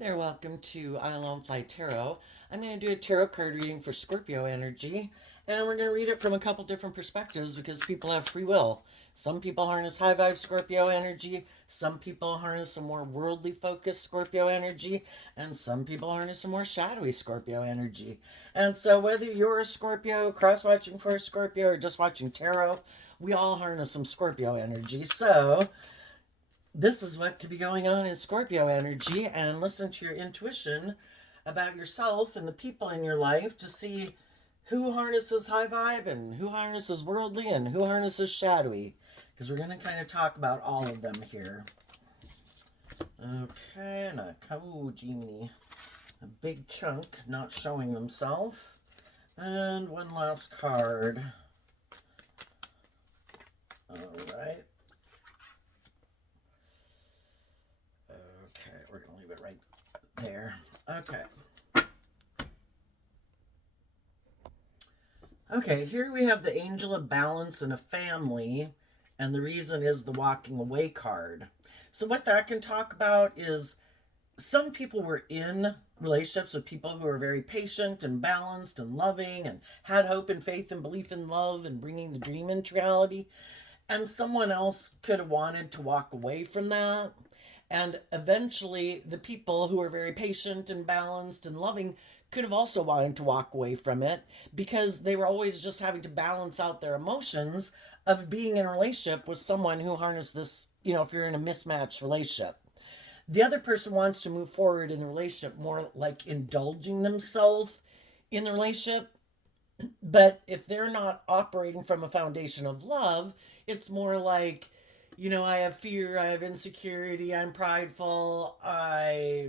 there, welcome to I Alone Fly Tarot. I'm going to do a tarot card reading for Scorpio energy, and we're going to read it from a couple different perspectives because people have free will. Some people harness high vibe Scorpio energy, some people harness a more worldly focused Scorpio energy, and some people harness a more shadowy Scorpio energy. And so, whether you're a Scorpio, cross watching for a Scorpio, or just watching tarot, we all harness some Scorpio energy. So, this is what could be going on in Scorpio energy, and listen to your intuition about yourself and the people in your life to see who harnesses high vibe and who harnesses worldly and who harnesses shadowy, because we're going to kind of talk about all of them here. Okay, and oh, Gemini, a big chunk not showing themselves. And one last card. All right. Okay, we're going to leave it right there. Okay. Okay, here we have the Angel of Balance in a family, and the reason is the walking away card. So what that can talk about is some people were in relationships with people who are very patient and balanced and loving and had hope and faith and belief in love and bringing the dream into reality. And someone else could have wanted to walk away from that. And eventually, the people who are very patient and balanced and loving could have also wanted to walk away from it because they were always just having to balance out their emotions of being in a relationship with someone who harnessed this, if you're in a mismatched relationship. The other person wants to move forward in the relationship more like indulging themselves in the relationship. But if they're not operating from a foundation of love, it's more like, I have fear, I have insecurity, I'm prideful, I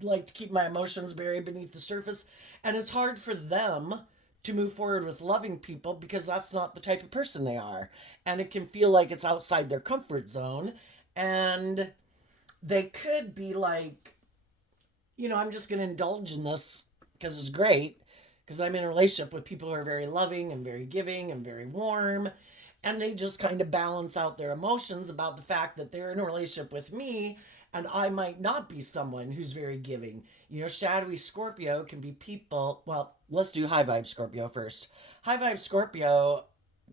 like to keep my emotions buried beneath the surface. And it's hard for them to move forward with loving people because that's not the type of person they are. And it can feel like it's outside their comfort zone. And they could be like, I'm just going to indulge in this because it's great, because I'm in a relationship with people who are very loving and very giving and very warm. And they just kind of balance out their emotions about the fact that they're in a relationship with me and I might not be someone who's very giving. Shadowy Scorpio can be people. Well, let's do high vibe Scorpio first. High vibe Scorpio,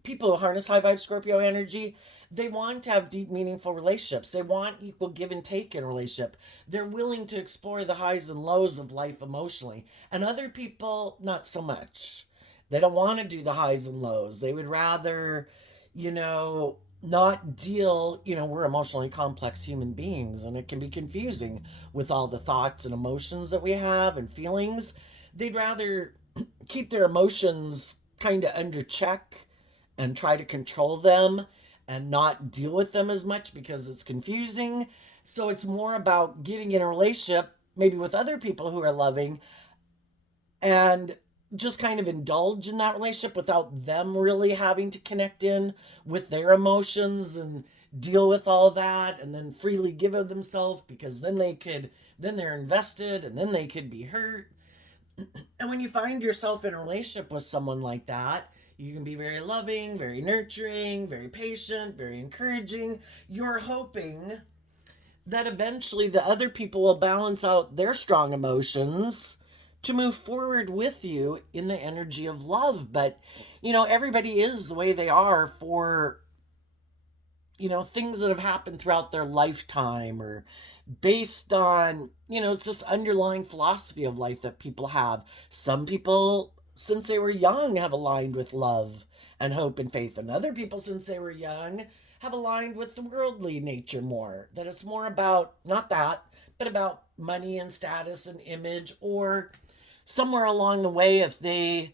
people who harness high vibe Scorpio energy, they want to have deep, meaningful relationships. They want equal give and take in a relationship. They're willing to explore the highs and lows of life emotionally. And other people, not so much. They don't want to do the highs and lows. They would rather, not deal, we're emotionally complex human beings, and it can be confusing with all the thoughts and emotions that we have and feelings. They'd rather keep their emotions kind of under check and try to control them and not deal with them as much because it's confusing. So it's more about getting in a relationship, maybe with other people who are loving, and just kind of indulge in that relationship without them really having to connect in with their emotions and deal with all that and then freely give of themselves, because then they're invested and then they could be hurt. And when you find yourself in a relationship with someone like that, you can be very loving, very nurturing, very patient, very encouraging. You're hoping that eventually the other people will balance out their strong emotions to move forward with you in the energy of love. But, everybody is the way they are for, things that have happened throughout their lifetime, or based on, it's this underlying philosophy of life that people have. Some people, since they were young, have aligned with love and hope and faith. And other people, since they were young, have aligned with the worldly nature more. That it's more about, not that, but about money and status and image, or somewhere along the way, if they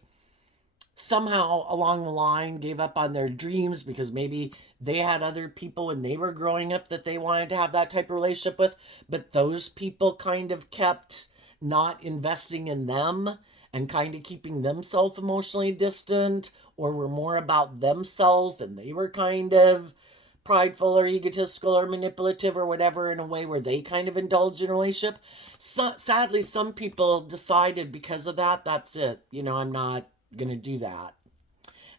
somehow along the line gave up on their dreams because maybe they had other people when they were growing up that they wanted to have that type of relationship with, but those people kind of kept not investing in them and kind of keeping themselves emotionally distant, or were more about themselves and they were kind of prideful or egotistical or manipulative or whatever, in a way where they kind of indulge in a relationship. So, sadly, some people decided because of that, that's it. I'm not going to do that.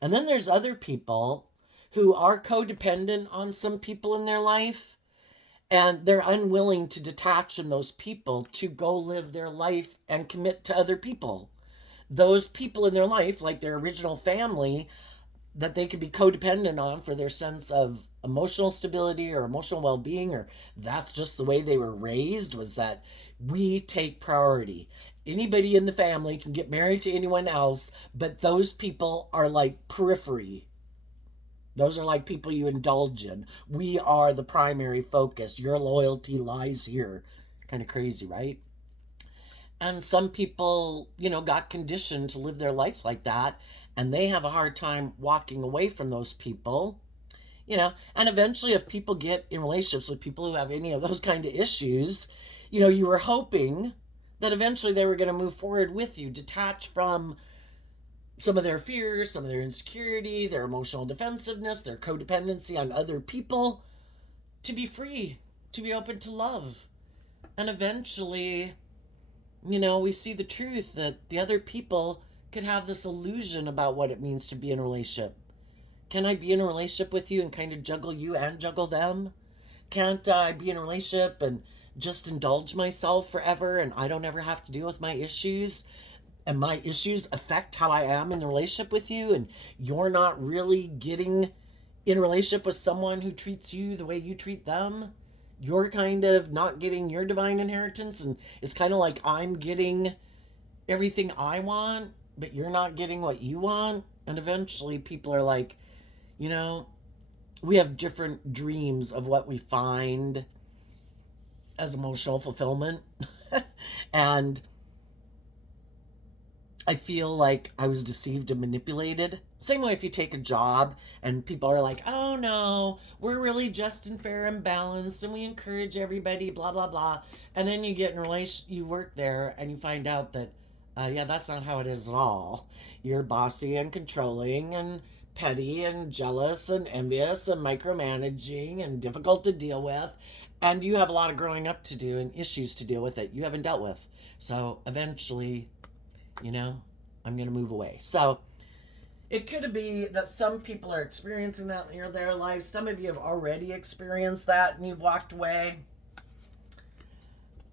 And then there's other people who are codependent on some people in their life, And they're unwilling to detach from those people to go live their life and commit to other people. Those people in their life, like their original family, that they could be codependent on for their sense of emotional stability or emotional well-being, or that's just the way they were raised, was that we take priority. Anybody in the family can get married to anyone else, but those people are like periphery. Those are like people you indulge in. We are the primary focus. Your loyalty lies here. Kind of crazy, right? And some people, got conditioned to live their life like that, and they have a hard time walking away from those people. And eventually, if people get in relationships with people who have any of those kind of issues, you were hoping that eventually they were going to move forward with you, detach from some of their fears, some of their insecurity, their emotional defensiveness, their codependency on other people, to be free, to be open to love. And eventually, we see the truth that the other people could have this illusion about what it means to be in a relationship. Can I be in a relationship with you and kind of juggle you and juggle them? Can't I be in a relationship and just indulge myself forever and I don't ever have to deal with my issues? And my issues affect how I am in the relationship with you, and you're not really getting in a relationship with someone who treats you the way you treat them. You're kind of not getting your divine inheritance, and it's kind of like I'm getting everything I want, but you're not getting what you want. And eventually people are like, you know, we have different dreams of what we find as emotional fulfillment. And I feel like I was deceived and manipulated. Same way if you take a job and people are like, oh no, we're really just and fair and balanced and we encourage everybody, blah, blah, blah. And then you get in a relation, you work there and you find out that, yeah, that's not how it is at all. You're bossy and controlling and petty and jealous and envious and micromanaging and difficult to deal with. And you have a lot of growing up to do and issues to deal with that you haven't dealt with. So eventually, I'm going to move away. So it could be that some people are experiencing that in their lives. Some of you have already experienced that and you've walked away.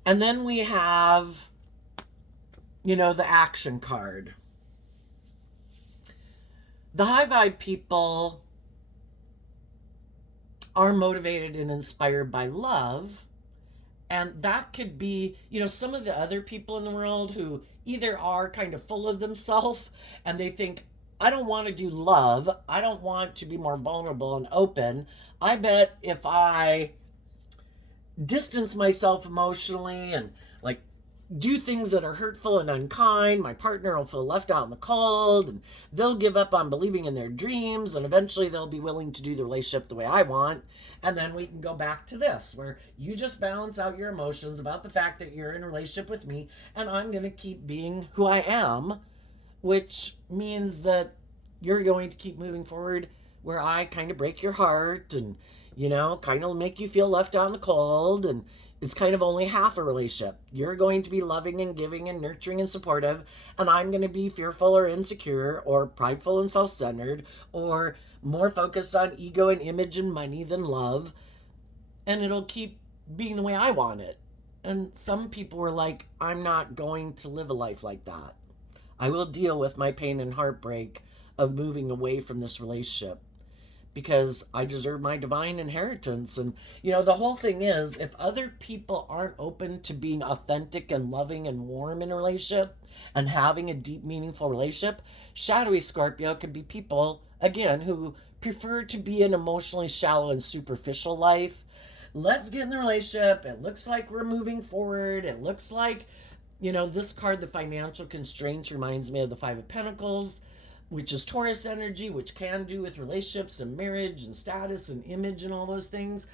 And then we have, the action card. The high vibe people are motivated and inspired by love. And that could be, some of the other people in the world who either are kind of full of themselves and they think, I don't want to do love. I don't want to be more vulnerable and open. I bet if I distance myself emotionally and like do things that are hurtful and unkind, my partner will feel left out in the cold and they'll give up on believing in their dreams and eventually they'll be willing to do the relationship the way I want. And then we can go back to this where you just balance out your emotions about the fact that you're in a relationship with me and I'm going to keep being who I am, which means that you're going to keep moving forward where I kind of break your heart and, kind of make you feel left out in the cold. And it's kind of only half a relationship. You're going to be loving and giving and nurturing and supportive, and I'm going to be fearful or insecure or prideful and self-centered or more focused on ego and image and money than love, and it'll keep being the way I want it. And some people were like, I'm not going to live a life like that. I will deal with my pain and heartbreak of moving away from this relationship because I deserve my divine inheritance. And, the whole thing is, if other people aren't open to being authentic and loving and warm in a relationship and having a deep, meaningful relationship, shadowy Scorpio could be people, again, who prefer to be an emotionally shallow and superficial life. Let's get in the relationship. It looks like we're moving forward. It looks like, this card, the financial constraints, reminds me of the Five of Pentacles, which is Taurus energy, which can do with relationships and marriage and status and image and all those things.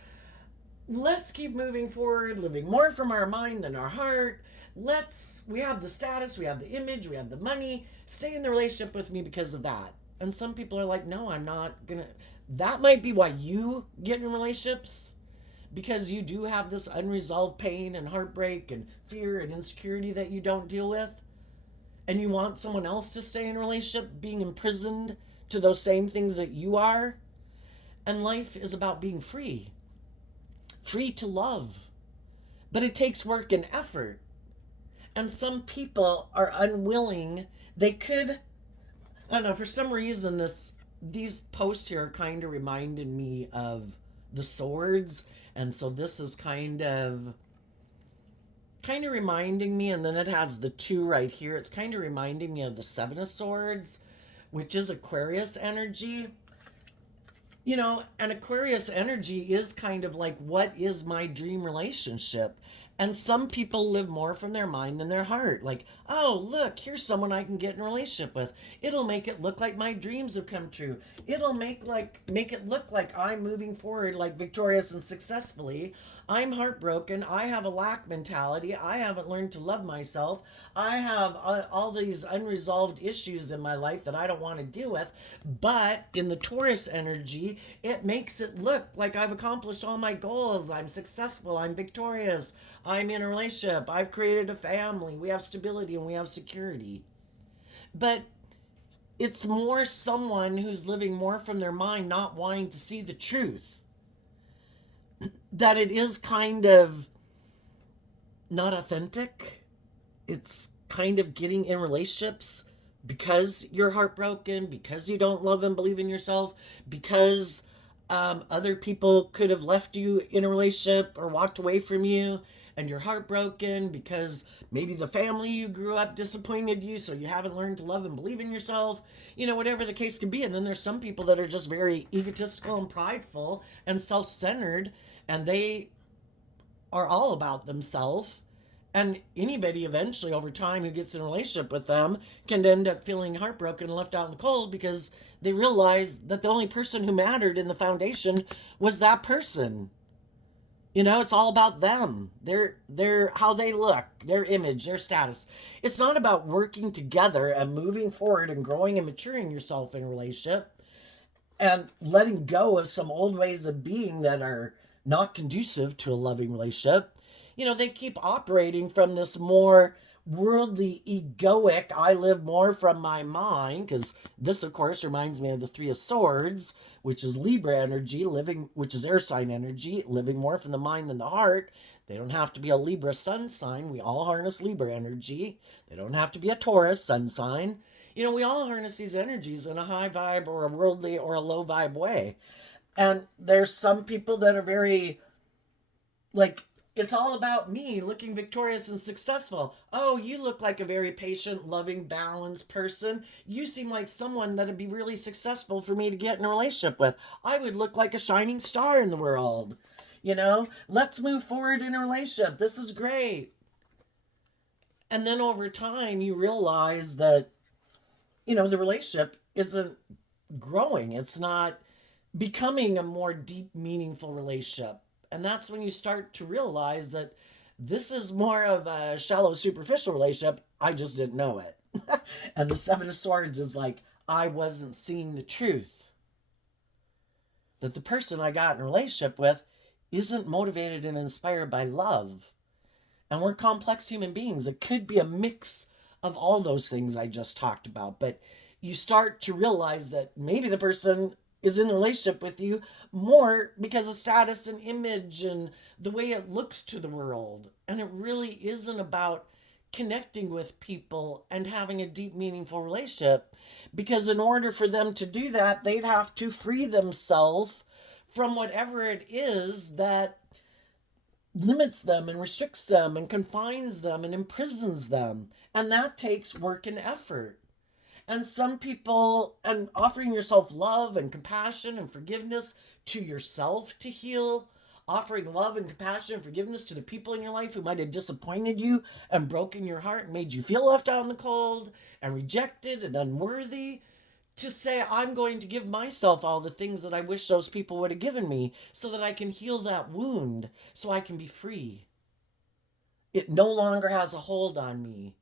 Let's keep moving forward, living more from our mind than our heart. We have the status, we have the image, we have the money. Stay in the relationship with me because of that. And some people are like, no, I'm not going to. That might be why you get in relationships, because you do have this unresolved pain and heartbreak and fear and insecurity that you don't deal with. And you want someone else to stay in a relationship being imprisoned to those same things that you are. And life is about being free free to love. But it takes work and effort. And some people are unwilling. They could, I don't know, for some reason these posts here are kind of reminded me of the swords. And so this is kind of reminding me, and then it has the two right here. It's kind of reminding me of the Seven of Swords, which is Aquarius energy. And Aquarius energy is kind of like, what is my dream relationship? And some people live more from their mind than their heart. Like, oh, look, here's someone I can get in a relationship with. It'll make it look like my dreams have come true. It'll make it look like I'm moving forward like victorious and successfully. I'm heartbroken. I have a lack mentality. I haven't learned to love myself. I have all these unresolved issues in my life that I don't want to deal with. But in the Taurus energy, it makes it look like I've accomplished all my goals. I'm successful. I'm victorious. I'm in a relationship. I've created a family. We have stability and we have security. But it's more someone who's living more from their mind, not wanting to see the truth. That it is kind of not authentic. It's kind of getting in relationships because you're heartbroken, because you don't love and believe in yourself, because other people could have left you in a relationship or walked away from you, and you're heartbroken because maybe the family you grew up disappointed you, so you haven't learned to love and believe in yourself, whatever the case could be. And then there's some people that are just very egotistical and prideful and self-centered, and they are all about themselves. And anybody eventually over time who gets in a relationship with them can end up feeling heartbroken and left out in the cold because they realize that the only person who mattered in the foundation was that person. It's all about them, their how they look, their image, their status. It's not about working together and moving forward and growing and maturing yourself in a relationship and letting go of some old ways of being that are not conducive to a loving relationship. They keep operating from this more worldly, egoic, I live more from my mind, because this, of course, reminds me of the Three of Swords, which is Libra energy, which is air sign energy, living more from the mind than the heart. They don't have to be a Libra sun sign. We all harness Libra energy. They don't have to be a Taurus sun sign. We all harness these energies in a high vibe or a worldly or a low vibe way. And there's some people that are very, like, it's all about me looking victorious and successful. Oh, you look like a very patient, loving, balanced person. You seem like someone that'd be really successful for me to get in a relationship with. I would look like a shining star in the world. Let's move forward in a relationship. This is great. And then over time, you realize that, the relationship isn't growing. It's not becoming a more deep, meaningful relationship. And that's when you start to realize that this is more of a shallow, superficial relationship. I just didn't know it. And the Seven of Swords is like, I wasn't seeing the truth. That the person I got in a relationship with isn't motivated and inspired by love. And we're complex human beings. It could be a mix of all those things I just talked about. But you start to realize that maybe the person is in the relationship with you more because of status and image and the way it looks to the world. And it really isn't about connecting with people and having a deep, meaningful relationship. Because in order for them to do that, they'd have to free themselves from whatever it is that limits them and restricts them and confines them and imprisons them. And that takes work and effort. And some people, and offering yourself love and compassion and forgiveness to yourself to heal, offering love and compassion and forgiveness to the people in your life who might have disappointed you and broken your heart and made you feel left out in the cold and rejected and unworthy, to say, I'm going to give myself all the things that I wish those people would have given me so that I can heal that wound, so I can be free. It no longer has a hold on me.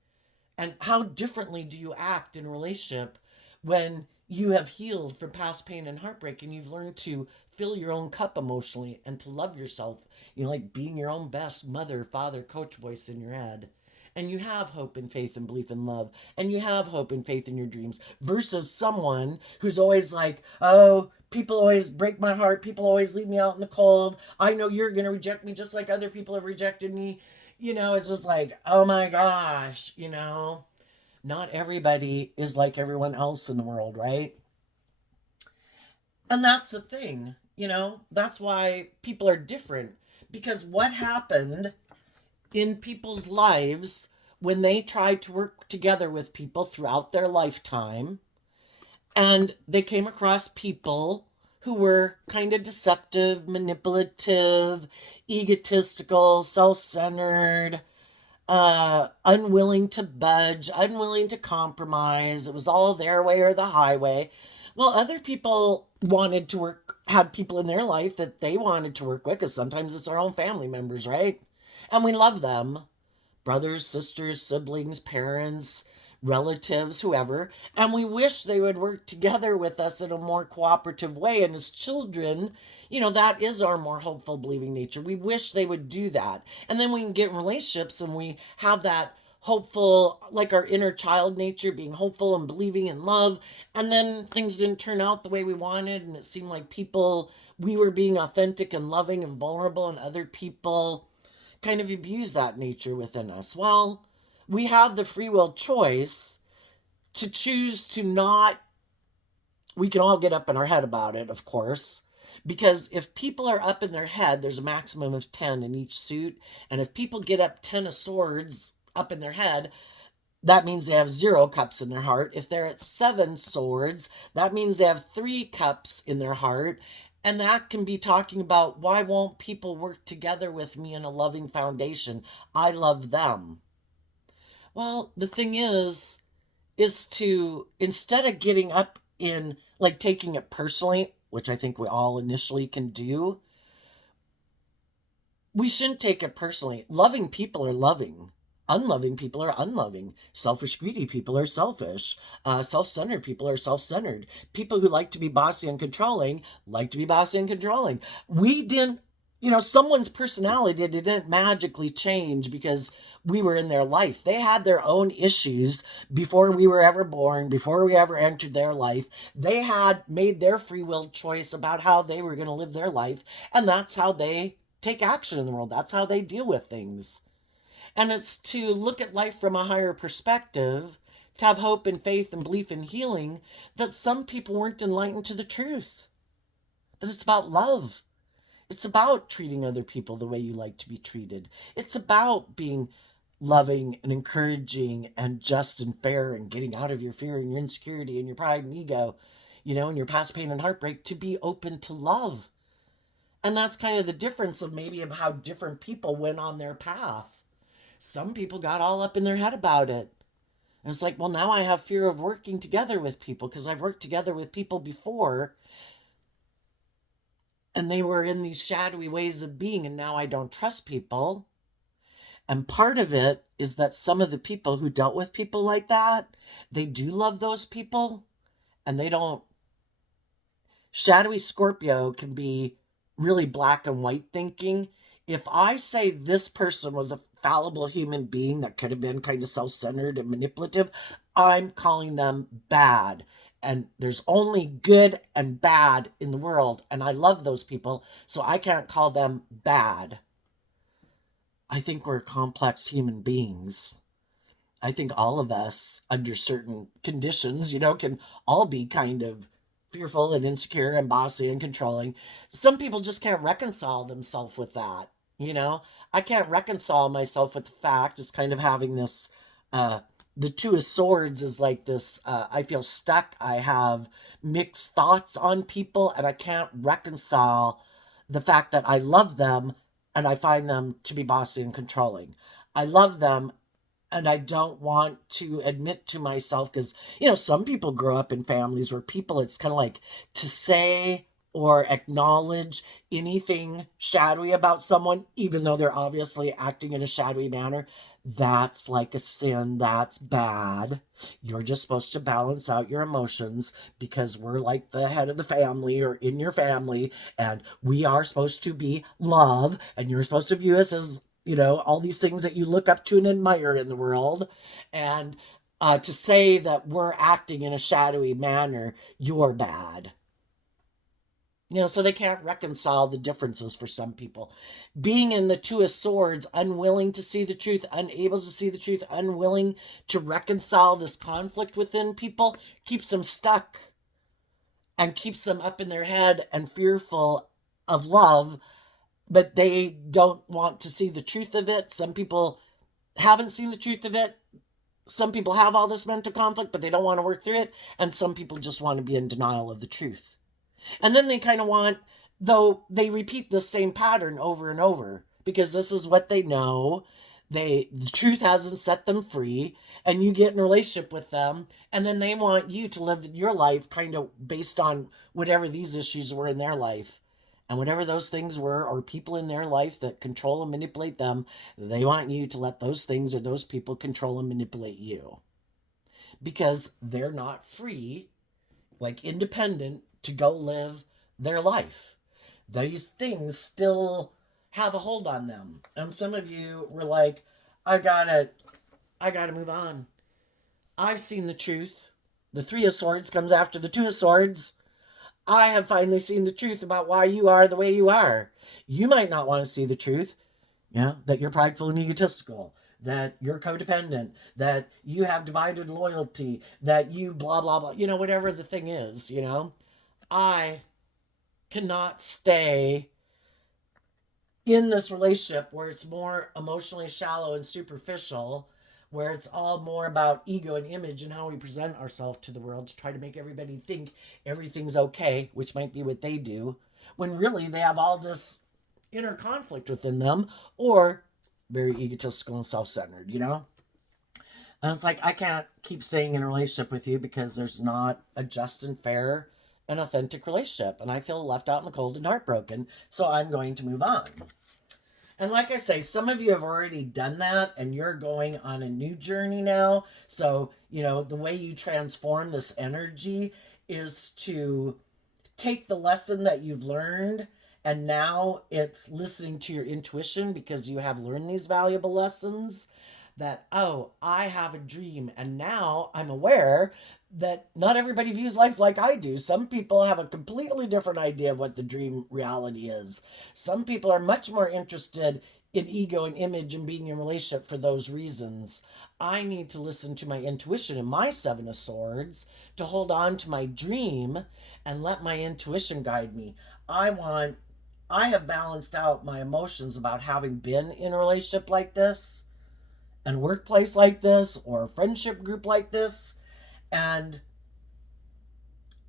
And how differently do you act in a relationship when you have healed from past pain and heartbreak and you've learned to fill your own cup emotionally and to love yourself, like being your own best mother, father, coach voice in your head. and you have hope and faith and belief and love, and you have hope and faith in your dreams, versus someone who's always like, oh, people always break my heart, people always leave me out in the cold, I know you're going to reject me just like other people have rejected me. It's just like, oh my gosh, not everybody is like everyone else in the world, right? And that's the thing, that's why people are different. Because what happened in people's lives when they tried to work together with people throughout their lifetime, and they came across people who were kind of deceptive, manipulative, egotistical, self centered, unwilling to budge, unwilling to compromise. It was all their way or the highway. Well, other people wanted to work, had people in their life that they wanted to work with, because sometimes it's our own family members, right? And we love them, brothers, sisters, siblings, parents, relatives, whoever. And we wish they would work together with us in a more cooperative way. And as children, that is our more hopeful, believing nature. We wish they would do that. And then we can get in relationships and we have that hopeful, like our inner child nature, being hopeful and believing in love. And then things didn't turn out the way we wanted. And it seemed like we were being authentic and loving and vulnerable, and other people kind of abuse that nature within us. Well, we have the free will choice to choose to not. We can all get up in our head about it, of course, because if people are up in their head, there's a maximum of 10 in each suit. And if people get up 10 of swords up in their head, that means they have 0 cups in their heart. If they're at 7 swords, that means they have 3 cups in their heart. And that can be talking about, why won't people work together with me in a loving foundation? I love them. Well, the thing is to, instead of getting up in, like, taking it personally, which I think we all initially can do, we shouldn't take it personally. Loving people are loving. Unloving people are unloving. Selfish, greedy people are selfish. Self-centered people are self-centered. People who like to be bossy and controlling like to be bossy and controlling. We didn't, someone's personality didn't magically change because we were in their life. They had their own issues before we were ever born, before we ever entered their life. They had made their free will choice about how they were going to live their life, and that's how they take action in the world. That's how they deal with things. And it's to look at life from a higher perspective, to have hope and faith and belief in healing, that some people weren't enlightened to the truth. That it's about love. It's about treating other people the way you like to be treated. It's about being loving and encouraging and just and fair, and getting out of your fear and your insecurity and your pride and ego, and your past pain and heartbreak, to be open to love. And that's kind of the difference of how different people went on their path. Some people got all up in their head about it. And it's like, well, now I have fear of working together with people because I've worked together with people before and they were in these shadowy ways of being, and now I don't trust people. And part of it is that some of the people who dealt with people like that, they do love those people, and they don't. Shadowy Scorpio can be really black and white thinking. If I say this person was a fallible human being that could have been kind of self-centered and manipulative, I'm calling them bad. And there's only good and bad in the world, and I love those people, so I can't call them bad. I think we're complex human beings. I think all of us, under certain conditions, can all be kind of fearful and insecure and bossy and controlling. Some people just can't reconcile themselves with that. I can't reconcile myself with the fact, it's kind of having this, the Two of Swords is like this, I feel stuck. I have mixed thoughts on people, and I can't reconcile the fact that I love them and I find them to be bossy and controlling. I love them and I don't want to admit to myself, because, some people grow up in families where it's kind of like, to say or acknowledge anything shadowy about someone, even though they're obviously acting in a shadowy manner, that's like a sin. That's bad. You're just supposed to balance out your emotions, because we're like the head of the family or in your family, and we are supposed to be love, and you're supposed to view us as all these things that you look up to and admire in the world. And to say that we're acting in a shadowy manner, you're bad. So they can't reconcile the differences for some people. Being in the Two of Swords, unwilling to see the truth, unable to see the truth, unwilling to reconcile this conflict within people, keeps them stuck and keeps them up in their head and fearful of love, but they don't want to see the truth of it. Some people haven't seen the truth of it. Some people have all this mental conflict, but they don't want to work through it. And some people just want to be in denial of the truth. And then they kind of want, though they repeat the same pattern over and over because this is what they know. The truth hasn't set them free, and you get in a relationship with them, and then they want you to live your life kind of based on whatever these issues were in their life. And whatever those things were, or people in their life that control and manipulate them, they want you to let those things or those people control and manipulate you. Because they're not free, like independent, to go live their life. These things still have a hold on them. And some of you were like, I gotta move on. I've seen the truth. The Three of Swords comes after the Two of Swords. I have finally seen the truth about why you are the way you are. You might not want to see the truth, that you're prideful and egotistical, that you're codependent, that you have divided loyalty, that you blah, blah, blah, whatever the thing is, I cannot stay in this relationship where it's more emotionally shallow and superficial, where it's all more about ego and image and how we present ourselves to the world to try to make everybody think everything's okay, which might be what they do, when really they have all this inner conflict within them, or very egotistical and self-centered, And it's like, I can't keep staying in a relationship with you because there's not a just and fair and authentic relationship, and I feel left out in the cold and heartbroken, so I'm going to move on. And like I say, some of you have already done that and you're going on a new journey now. So, the way you transform this energy is to take the lesson that you've learned, and now it's listening to your intuition because you have learned these valuable lessons that, oh, I have a dream, and now I'm aware that not everybody views life like I do. Some people have a completely different idea of what the dream reality is. Some people are much more interested in ego and image and being in a relationship for those reasons. I need to listen to my intuition and my Seven of Swords to hold on to my dream and let my intuition guide me. I have balanced out my emotions about having been in a relationship like this and workplace like this or a friendship group like this. And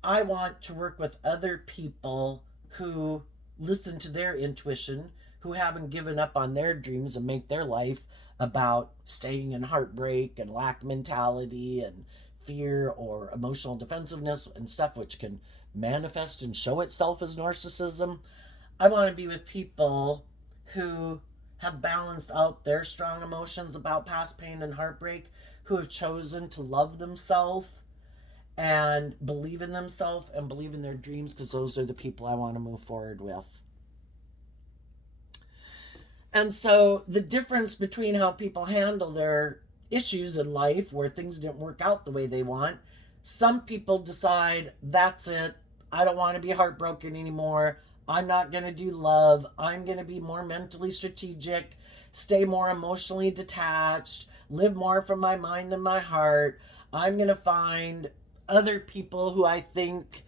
I want to work with other people who listen to their intuition, who haven't given up on their dreams and make their life about staying in heartbreak and lack mentality and fear or emotional defensiveness and stuff which can manifest and show itself as narcissism. I want to be with people who have balanced out their strong emotions about past pain and heartbreak, who have chosen to love themselves and believe in themselves and believe in their dreams, because those are the people I want to move forward with. And so the difference between how people handle their issues in life where things didn't work out the way they want, some people decide, that's it, I don't want to be heartbroken anymore, I'm not going to do love, I'm going to be more mentally strategic, stay more emotionally detached, live more from my mind than my heart. I'm going to find other people who I think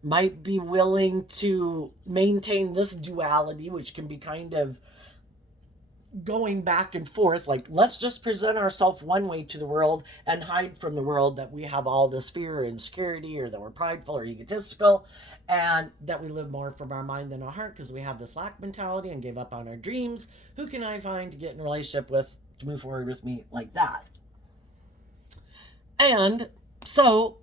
might be willing to maintain this duality, which can be kind of going back and forth, like, let's just present ourselves one way to the world and hide from the world that we have all this fear and insecurity, or that we're prideful or egotistical, and that we live more from our mind than our heart because we have this lack mentality and gave up on our dreams. Who can I find to get in a relationship with to move forward with me like that? And so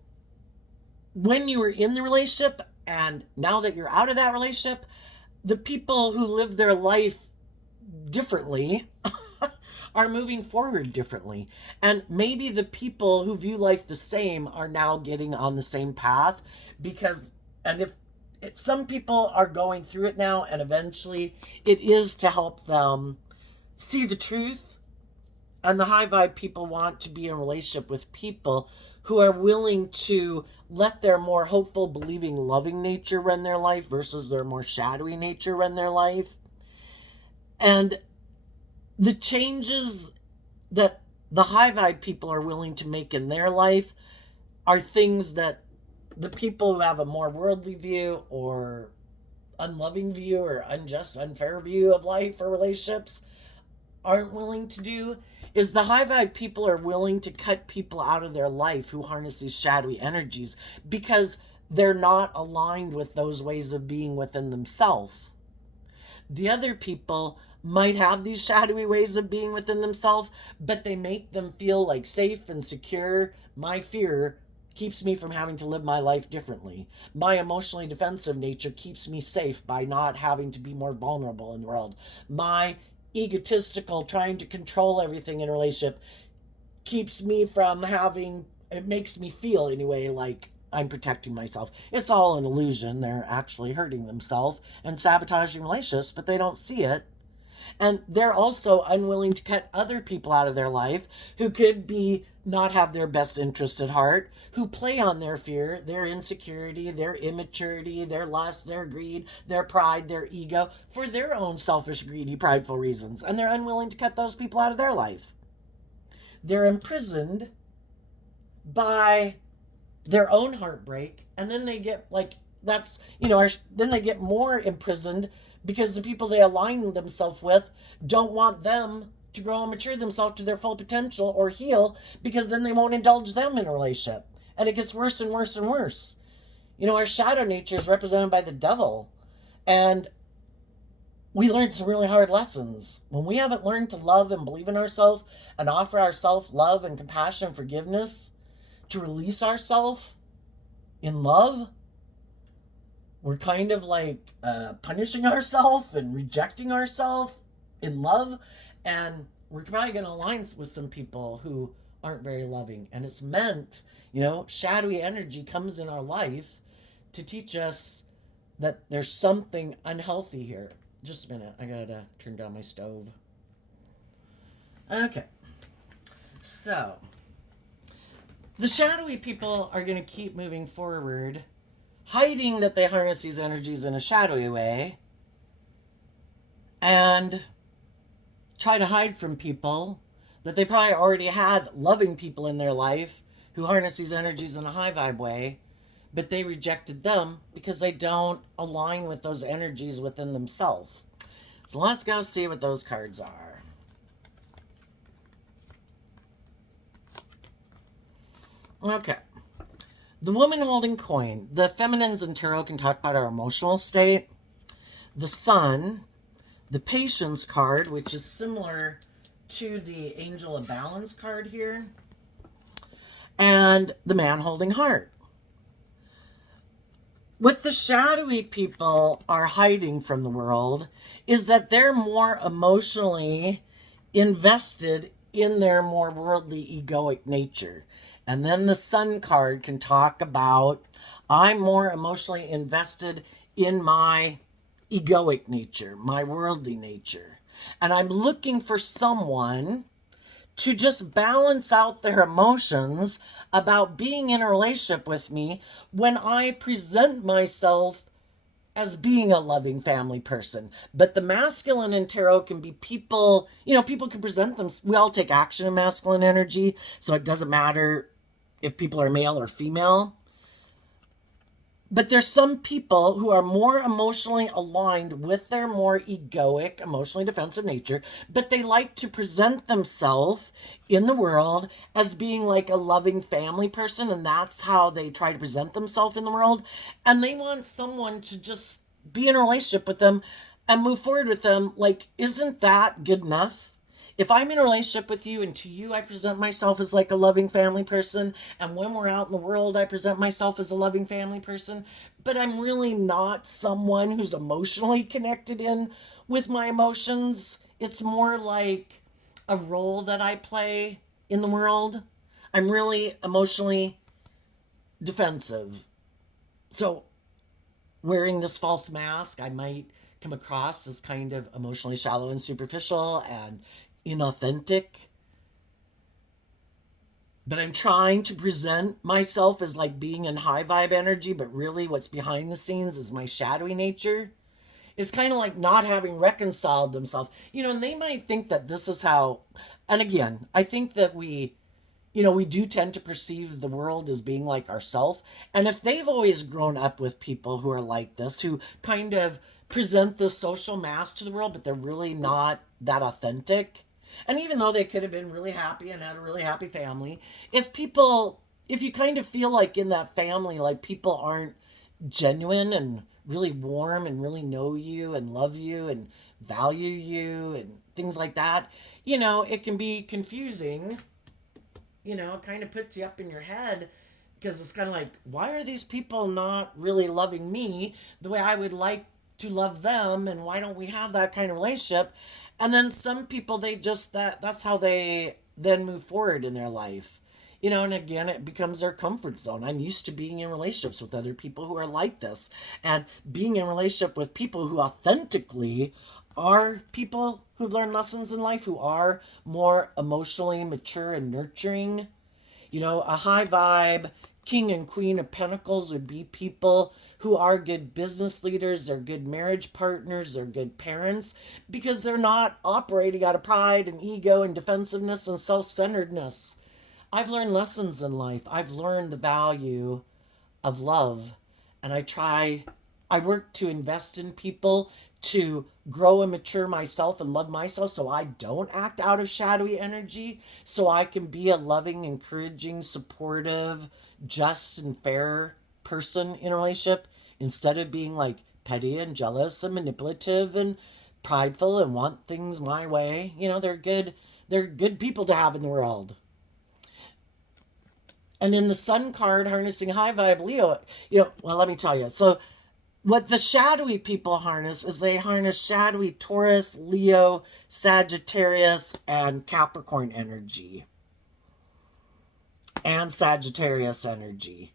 when you were in the relationship and now that you're out of that relationship, the people who live their life differently are moving forward differently. And maybe the people who view life the same are now getting on the same path, because, and if some people are going through it now, and eventually it is to help them see the truth. And the high vibe people want to be in a relationship with people who are willing to let their more hopeful, believing, loving nature run their life versus their more shadowy nature run their life. And the changes that the high vibe people are willing to make in their life are things that the people who have a more worldly view or unloving view or unjust, unfair view of life or relationships aren't willing to do. Is the high vibe people are willing to cut people out of their life who harness these shadowy energies because they're not aligned with those ways of being within themselves. The other people might have these shadowy ways of being within themselves, but they make them feel like safe and secure. My fear keeps me from having to live my life differently. My emotionally defensive nature keeps me safe by not having to be more vulnerable in the world. My egotistical trying to control everything in a relationship keeps me from having, it makes me feel anyway like I'm protecting myself. It's all an illusion. They're actually hurting themselves and sabotaging relationships, but they don't see it. And they're also unwilling to cut other people out of their life who could be not have their best interest at heart, who play on their fear, their insecurity, their immaturity, their lust, their greed, their pride, their ego, for their own selfish, greedy, prideful reasons. And they're unwilling to cut those people out of their life. They're imprisoned by their own heartbreak, and then they get then they get more imprisoned because the people they align themselves with don't want them to grow and mature themselves to their full potential or heal, because then they won't indulge them in a relationship. And it gets worse and worse and worse. Our shadow nature is represented by the devil. And we learned some really hard lessons. When we haven't learned to love and believe in ourselves and offer ourselves love and compassion and forgiveness, to release ourselves in love, we're kind of like punishing ourselves and rejecting ourselves in love. And we're probably going to align with some people who aren't very loving. And it's meant, shadowy energy comes in our life to teach us that there's something unhealthy here. Just a minute. I got to turn down my stove. Okay. So, the shadowy people are going to keep moving forward, hiding that they harness these energies in a shadowy way, and try to hide from people that they probably already had loving people in their life who harness these energies in a high vibe way, but they rejected them because they don't align with those energies within themselves. So let's go see what those cards are. Okay. The woman holding coin. The feminines in tarot can talk about our emotional state. The sun. The patience card, which is similar to the angel of balance card here. And the man holding heart. What the shadowy people are hiding from the world is that they're more emotionally invested in their more worldly, egoic nature. And then the sun card can talk about, I'm more emotionally invested in my egoic nature, my worldly nature. And I'm looking for someone to just balance out their emotions about being in a relationship with me when I present myself as being a loving family person. But the masculine in tarot can be people, people can present them. We all take action in masculine energy, so it doesn't matter if people are male or female. But there's some people who are more emotionally aligned with their more egoic, emotionally defensive nature, but they like to present themselves in the world as being like a loving family person, and that's how they try to present themselves in the world. And they want someone to just be in a relationship with them and move forward with them. Like, isn't that good enough? If I'm in a relationship with you and to you I present myself as like a loving family person, and when we're out in the world I present myself as a loving family person, but I'm really not someone who's emotionally connected in with my emotions, it's more like a role that I play in the world. I'm really emotionally defensive. So wearing this false mask, I might come across as kind of emotionally shallow and superficial and inauthentic. But I'm trying to present myself as like being in high vibe energy, but really what's behind the scenes is my shadowy nature. It's kind of like not having reconciled themselves. And they might think that this is how, and again, I think that we do tend to perceive the world as being like ourself. And if they've always grown up with people who are like this, who kind of present this social mask to the world, but they're really not that authentic. And even though they could have been really happy and had a really happy family, if you kind of feel like in that family, like people aren't genuine and really warm and really know you and love you and value you and things like that, it can be confusing. It kind of puts you up in your head because it's kind of like, why are these people not really loving me the way I would like to love them? And why don't we have that kind of relationship? And then some people, they just, that's how they then move forward in their life. And again, it becomes their comfort zone. I'm used to being in relationships with other people who are like this, and being in a relationship with people who authentically are people who've learned lessons in life, who are more emotionally mature and nurturing. A high vibe king and queen of pentacles would be people who are good business leaders, they're good marriage partners, they're good parents, because they're not operating out of pride and ego and defensiveness and self-centeredness. I've learned lessons in life. I've learned the value of love, and I work to invest in people, to grow and mature myself and love myself so I don't act out of shadowy energy, so I can be a loving, encouraging, supportive, just and fair person in a relationship, instead of being like petty and jealous and manipulative and prideful and want things my way. They're good people to have in the world. And in the Sun card, harnessing high vibe Leo, well, let me tell you. So what the shadowy people harness is they harness shadowy Taurus, Leo, Sagittarius, and Capricorn energy. And Sagittarius energy.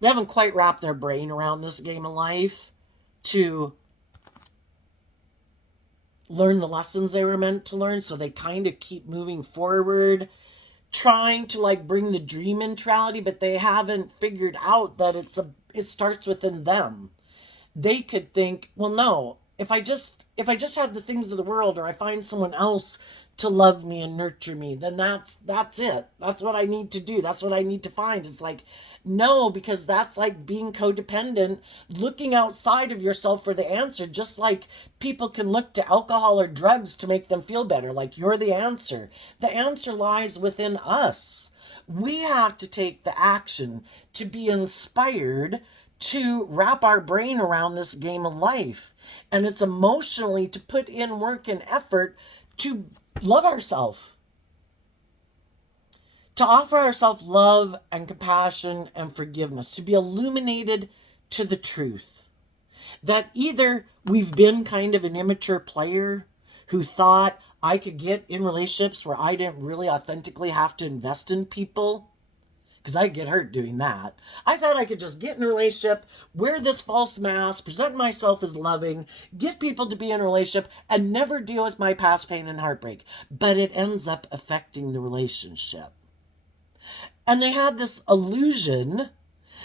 They haven't quite wrapped their brain around this game of life to learn the lessons they were meant to learn, so they kind of keep moving forward, trying to like bring the dream mentality, but they haven't figured out that it starts within them. They could think, well, no, if I just have the things of the world, or I find someone else to love me and nurture me, then that's it. That's what I need to do. That's what I need to find. It's like, no, because that's like being codependent, looking outside of yourself for the answer, just like people can look to alcohol or drugs to make them feel better, like you're the answer. The answer lies within us. We have to take the action to be inspired, to wrap our brain around this game of life. And it's emotionally to put in work and effort to love ourselves, to offer ourselves love and compassion and forgiveness, to be illuminated to the truth that either we've been kind of an immature player who thought I could get in relationships where I didn't really authentically have to invest in people, because I get hurt doing that. I thought I could just get in a relationship, wear this false mask, present myself as loving, get people to be in a relationship, and never deal with my past pain and heartbreak. But it ends up affecting the relationship. And they had this illusion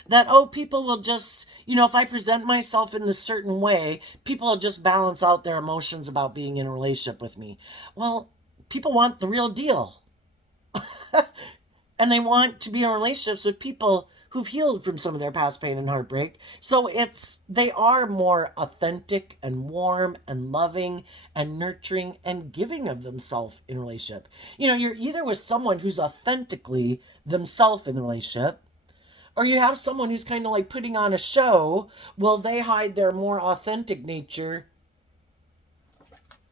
that, people will just, if I present myself in this certain way, people will just balance out their emotions about being in a relationship with me. Well, people want the real deal. And they want to be in relationships with people who've healed from some of their past pain and heartbreak. So they are more authentic and warm and loving and nurturing and giving of themselves in a relationship. You're either with someone who's authentically themselves in the relationship, or you have someone who's kind of like putting on a show. Well, they hide their more authentic nature,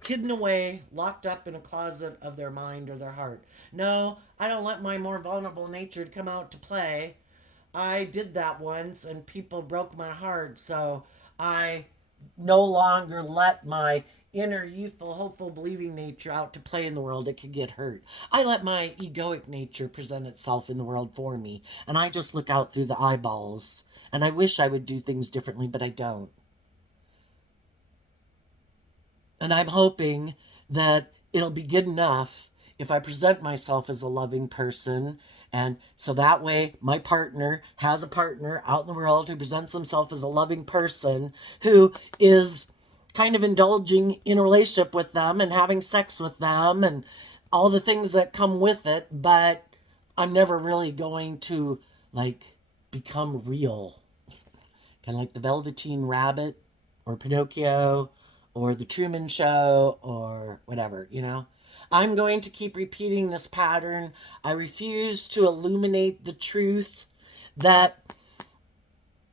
hidden away, locked up in a closet of their mind or their heart. No, I don't let my more vulnerable nature come out to play. I did that once and people broke my heart, so I no longer let my inner youthful, hopeful, believing nature out to play in the world. It could get hurt. I let my egoic nature present itself in the world for me, and I just look out through the eyeballs. And I wish I would do things differently, but I don't. And I'm hoping that it'll be good enough if I present myself as a loving person. And so that way, my partner has a partner out in the world who presents himself as a loving person who is kind of indulging in a relationship with them and having sex with them and all the things that come with it. But I'm never really going to like become real. Kind of like the Velveteen Rabbit or Pinocchio or the Truman Show or whatever, you know? I'm going to keep repeating this pattern. I refuse to illuminate the truth that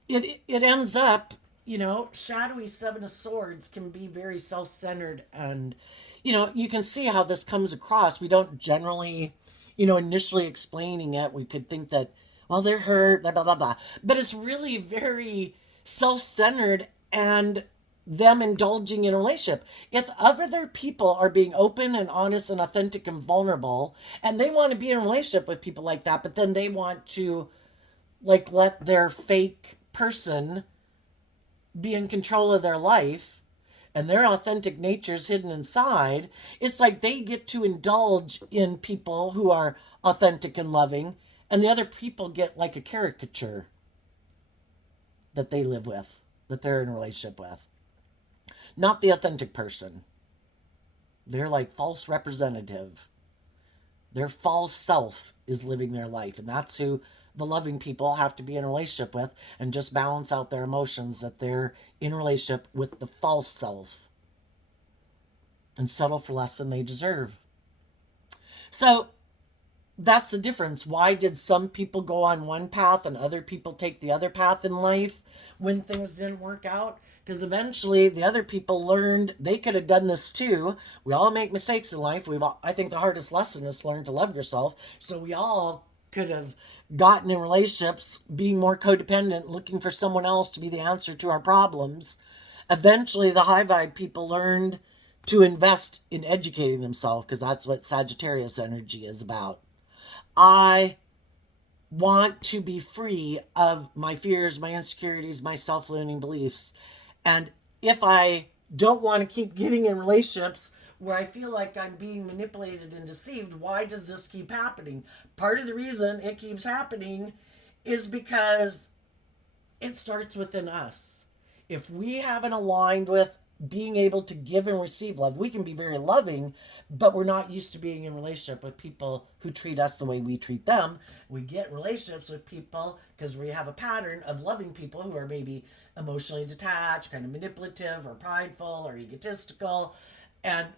it ends up, you know, shadowy Seven of Swords can be very self-centered, and you know, you can see how this comes across. We don't generally, you know, initially explaining it, we could think that, well, they're hurt, blah blah blah blah. But it's really very self-centered and them indulging in a relationship. If other people are being open and honest and authentic and vulnerable, and they want to be in a relationship with people like that, but then they want to like let their fake person be in control of their life and their authentic nature's hidden inside, it's like they get to indulge in people who are authentic and loving, and the other people get like a caricature that they live with, that they're in a relationship with. Not the authentic person. They're like false representative. Their false self is living their life, and that's who the loving people have to be in a relationship with, and just balance out their emotions that they're in a relationship with the false self and settle for less than they deserve. So that's the difference. Why did some people go on one path and other people take the other path in life when things didn't work out? Because eventually the other people learned they could have done this too. We all make mistakes in life. I think the hardest lesson is to learn to love yourself. So we all could have gotten in relationships being more codependent, looking for someone else to be the answer to our problems. Eventually the high vibe people learned to invest in educating themselves, because that's what Sagittarius energy is about. I want to be free of my fears, my insecurities, my self-limiting beliefs. And if I don't want to keep getting in relationships where I feel like I'm being manipulated and deceived, why does this keep happening? Part of the reason it keeps happening is because it starts within us. If we haven't aligned with being able to give and receive love, we can be very loving, but we're not used to being in relationship with people who treat us the way we treat them. We get in relationships with people because we have a pattern of loving people who are maybe emotionally detached, kind of manipulative or prideful or egotistical, and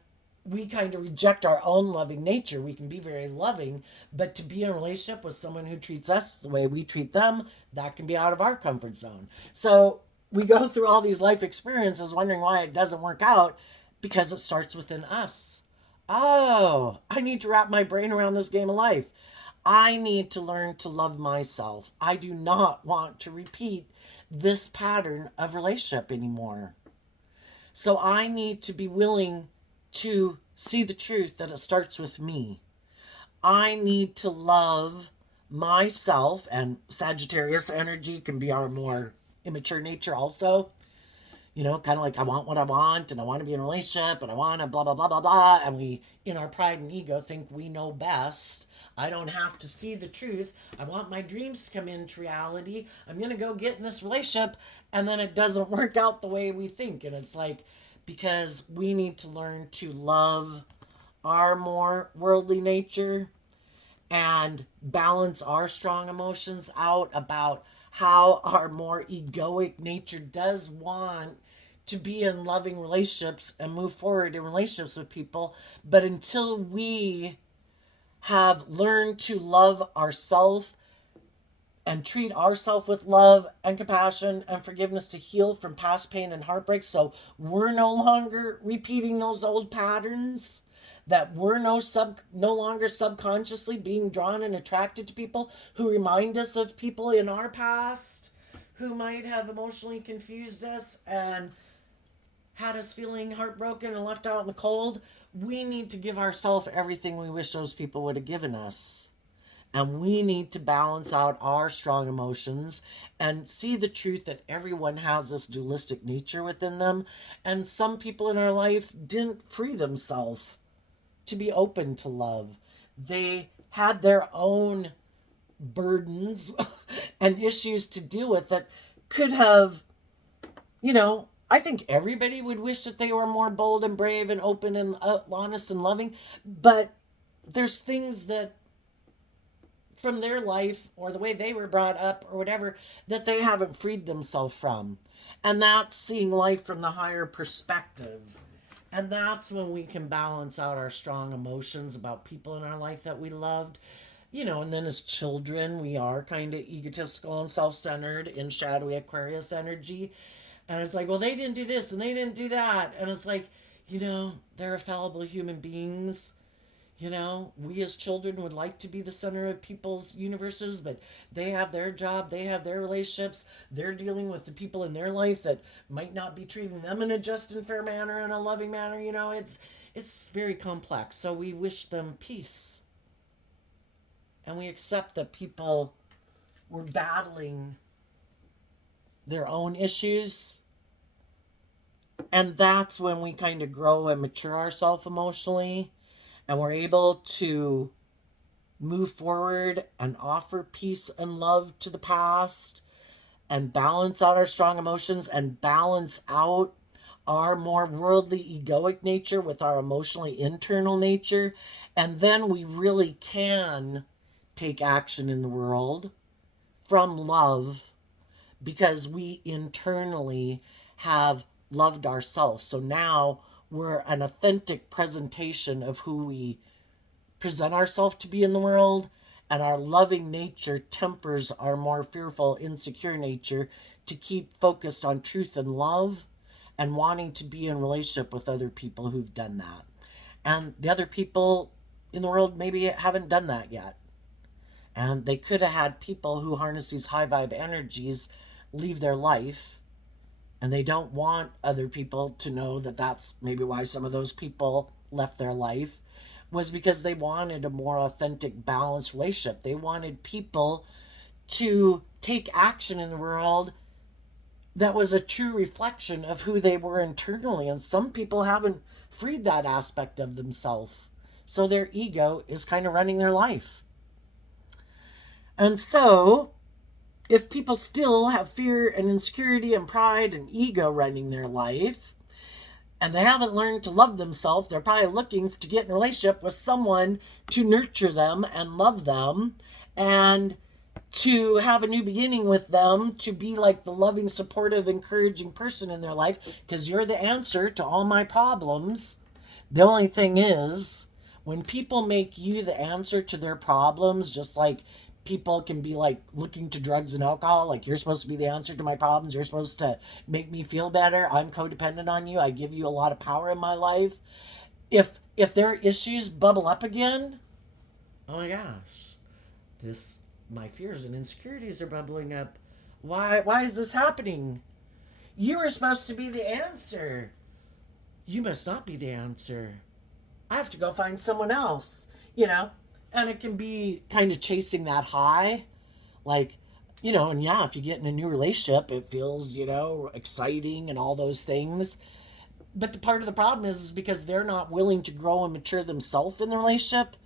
we kind of reject our own loving nature. We can be very loving, but to be in a relationship with someone who treats us the way we treat them, that can be out of our comfort zone. So we go through all these life experiences wondering why it doesn't work out, because it starts within us. Oh, I need to wrap my brain around this game of life. I need to learn to love myself. I do not want to repeat this pattern of relationship anymore. So I need to be willing to see the truth that it starts with me. I need to love myself, and Sagittarius energy can be our more immature nature also. You know, kind of like I want what I want and I want to be in a relationship and I want to blah, blah, blah, blah, blah. And we, in our pride and ego, think we know best. I don't have to see the truth. I want my dreams to come into reality. I'm going to go get in this relationship, and then it doesn't work out the way we think. And it's like, because we need to learn to love our more worldly nature and balance our strong emotions out about how our more egoic nature does want to be in loving relationships and move forward in relationships with people. But until we have learned to love ourselves and treat ourselves with love and compassion and forgiveness to heal from past pain and heartbreak, so we're no longer repeating those old patterns, that we're no longer subconsciously being drawn and attracted to people who remind us of people in our past who might have emotionally confused us and had us feeling heartbroken and left out in the cold. We need to give ourselves everything we wish those people would have given us. And we need to balance out our strong emotions and see the truth that everyone has this dualistic nature within them. And some people in our life didn't free themselves to be open to love. They had their own burdens and issues to deal with that could have, I think everybody would wish that they were more bold and brave and open and honest and loving. But there's things that from their life or the way they were brought up or whatever that they haven't freed themselves from. And that's seeing life from the higher perspective. And that's when we can balance out our strong emotions about people in our life that we loved. And then as children, we are kind of egotistical and self-centered in shadowy Aquarius energy. And it's like, well, they didn't do this and they didn't do that. And it's like, they're fallible human beings. We as children would like to be the center of people's universes, but they have their job, they have their relationships, they're dealing with the people in their life that might not be treating them in a just and fair manner, in a loving manner. It's very complex. So we wish them peace. And we accept that people were battling their own issues. And that's when we kind of grow and mature ourselves emotionally. And we're able to move forward and offer peace and love to the past and balance out our strong emotions and balance out our more worldly egoic nature with our emotionally internal nature. And then we really can take action in the world from love because we internally have loved ourselves. So now we're an authentic presentation of who we present ourselves to be in the world, and our loving nature tempers our more fearful, insecure nature to keep focused on truth and love and wanting to be in relationship with other people who've done that. And the other people in the world maybe haven't done that yet. And they could have had people who harness these high vibe energies leave their life. And they don't want other people to know that that's maybe why some of those people left their life, was because they wanted a more authentic, balanced relationship. They wanted people to take action in the world that was a true reflection of who they were internally. And some people haven't freed that aspect of themselves. So their ego is kind of running their life. And so if people still have fear and insecurity and pride and ego running their life, and they haven't learned to love themselves, they're probably looking to get in a relationship with someone to nurture them and love them and to have a new beginning with them, to be like the loving, supportive, encouraging person in their life, because you're the answer to all my problems. The only thing is, when people make you the answer to their problems, just like people can be like looking to drugs and alcohol, like you're supposed to be the answer to my problems, you're supposed to make me feel better, I'm codependent on you, I give you a lot of power in my life. If their issues bubble up again, oh my gosh, my fears and insecurities are bubbling up. Why is this happening? You were supposed to be the answer. You must not be the answer. I have to go find someone else, And it can be kind of chasing that high. Like, and yeah, if you get in a new relationship, it feels, exciting and all those things. But the part of the problem is because they're not willing to grow and mature themselves in the relationship.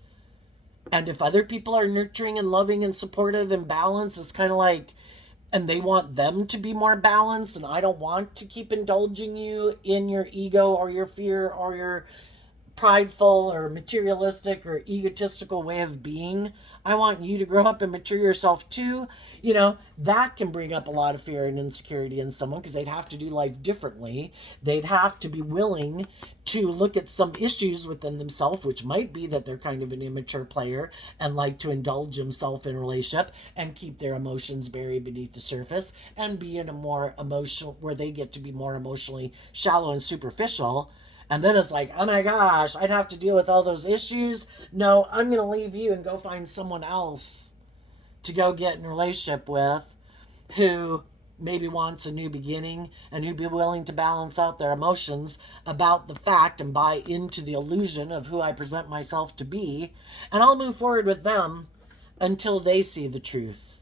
And if other people are nurturing and loving and supportive and balanced, it's kind of like, and they want them to be more balanced, and I don't want to keep indulging you in your ego or your fear or your prideful or materialistic or egotistical way of being. I want you to grow up and mature yourself too. That can bring up a lot of fear and insecurity in someone because they'd have to do life differently. They'd have to be willing to look at some issues within themselves, which might be that they're kind of an immature player and like to indulge himself in a relationship and keep their emotions buried beneath the surface and be in a more emotional, where they get to be more emotionally shallow and superficial. And then it's like, oh my gosh, I'd have to deal with all those issues. No, I'm going to leave you and go find someone else to go get in a relationship with who maybe wants a new beginning and who'd be willing to balance out their emotions about the fact and buy into the illusion of who I present myself to be. And I'll move forward with them. until they see the truth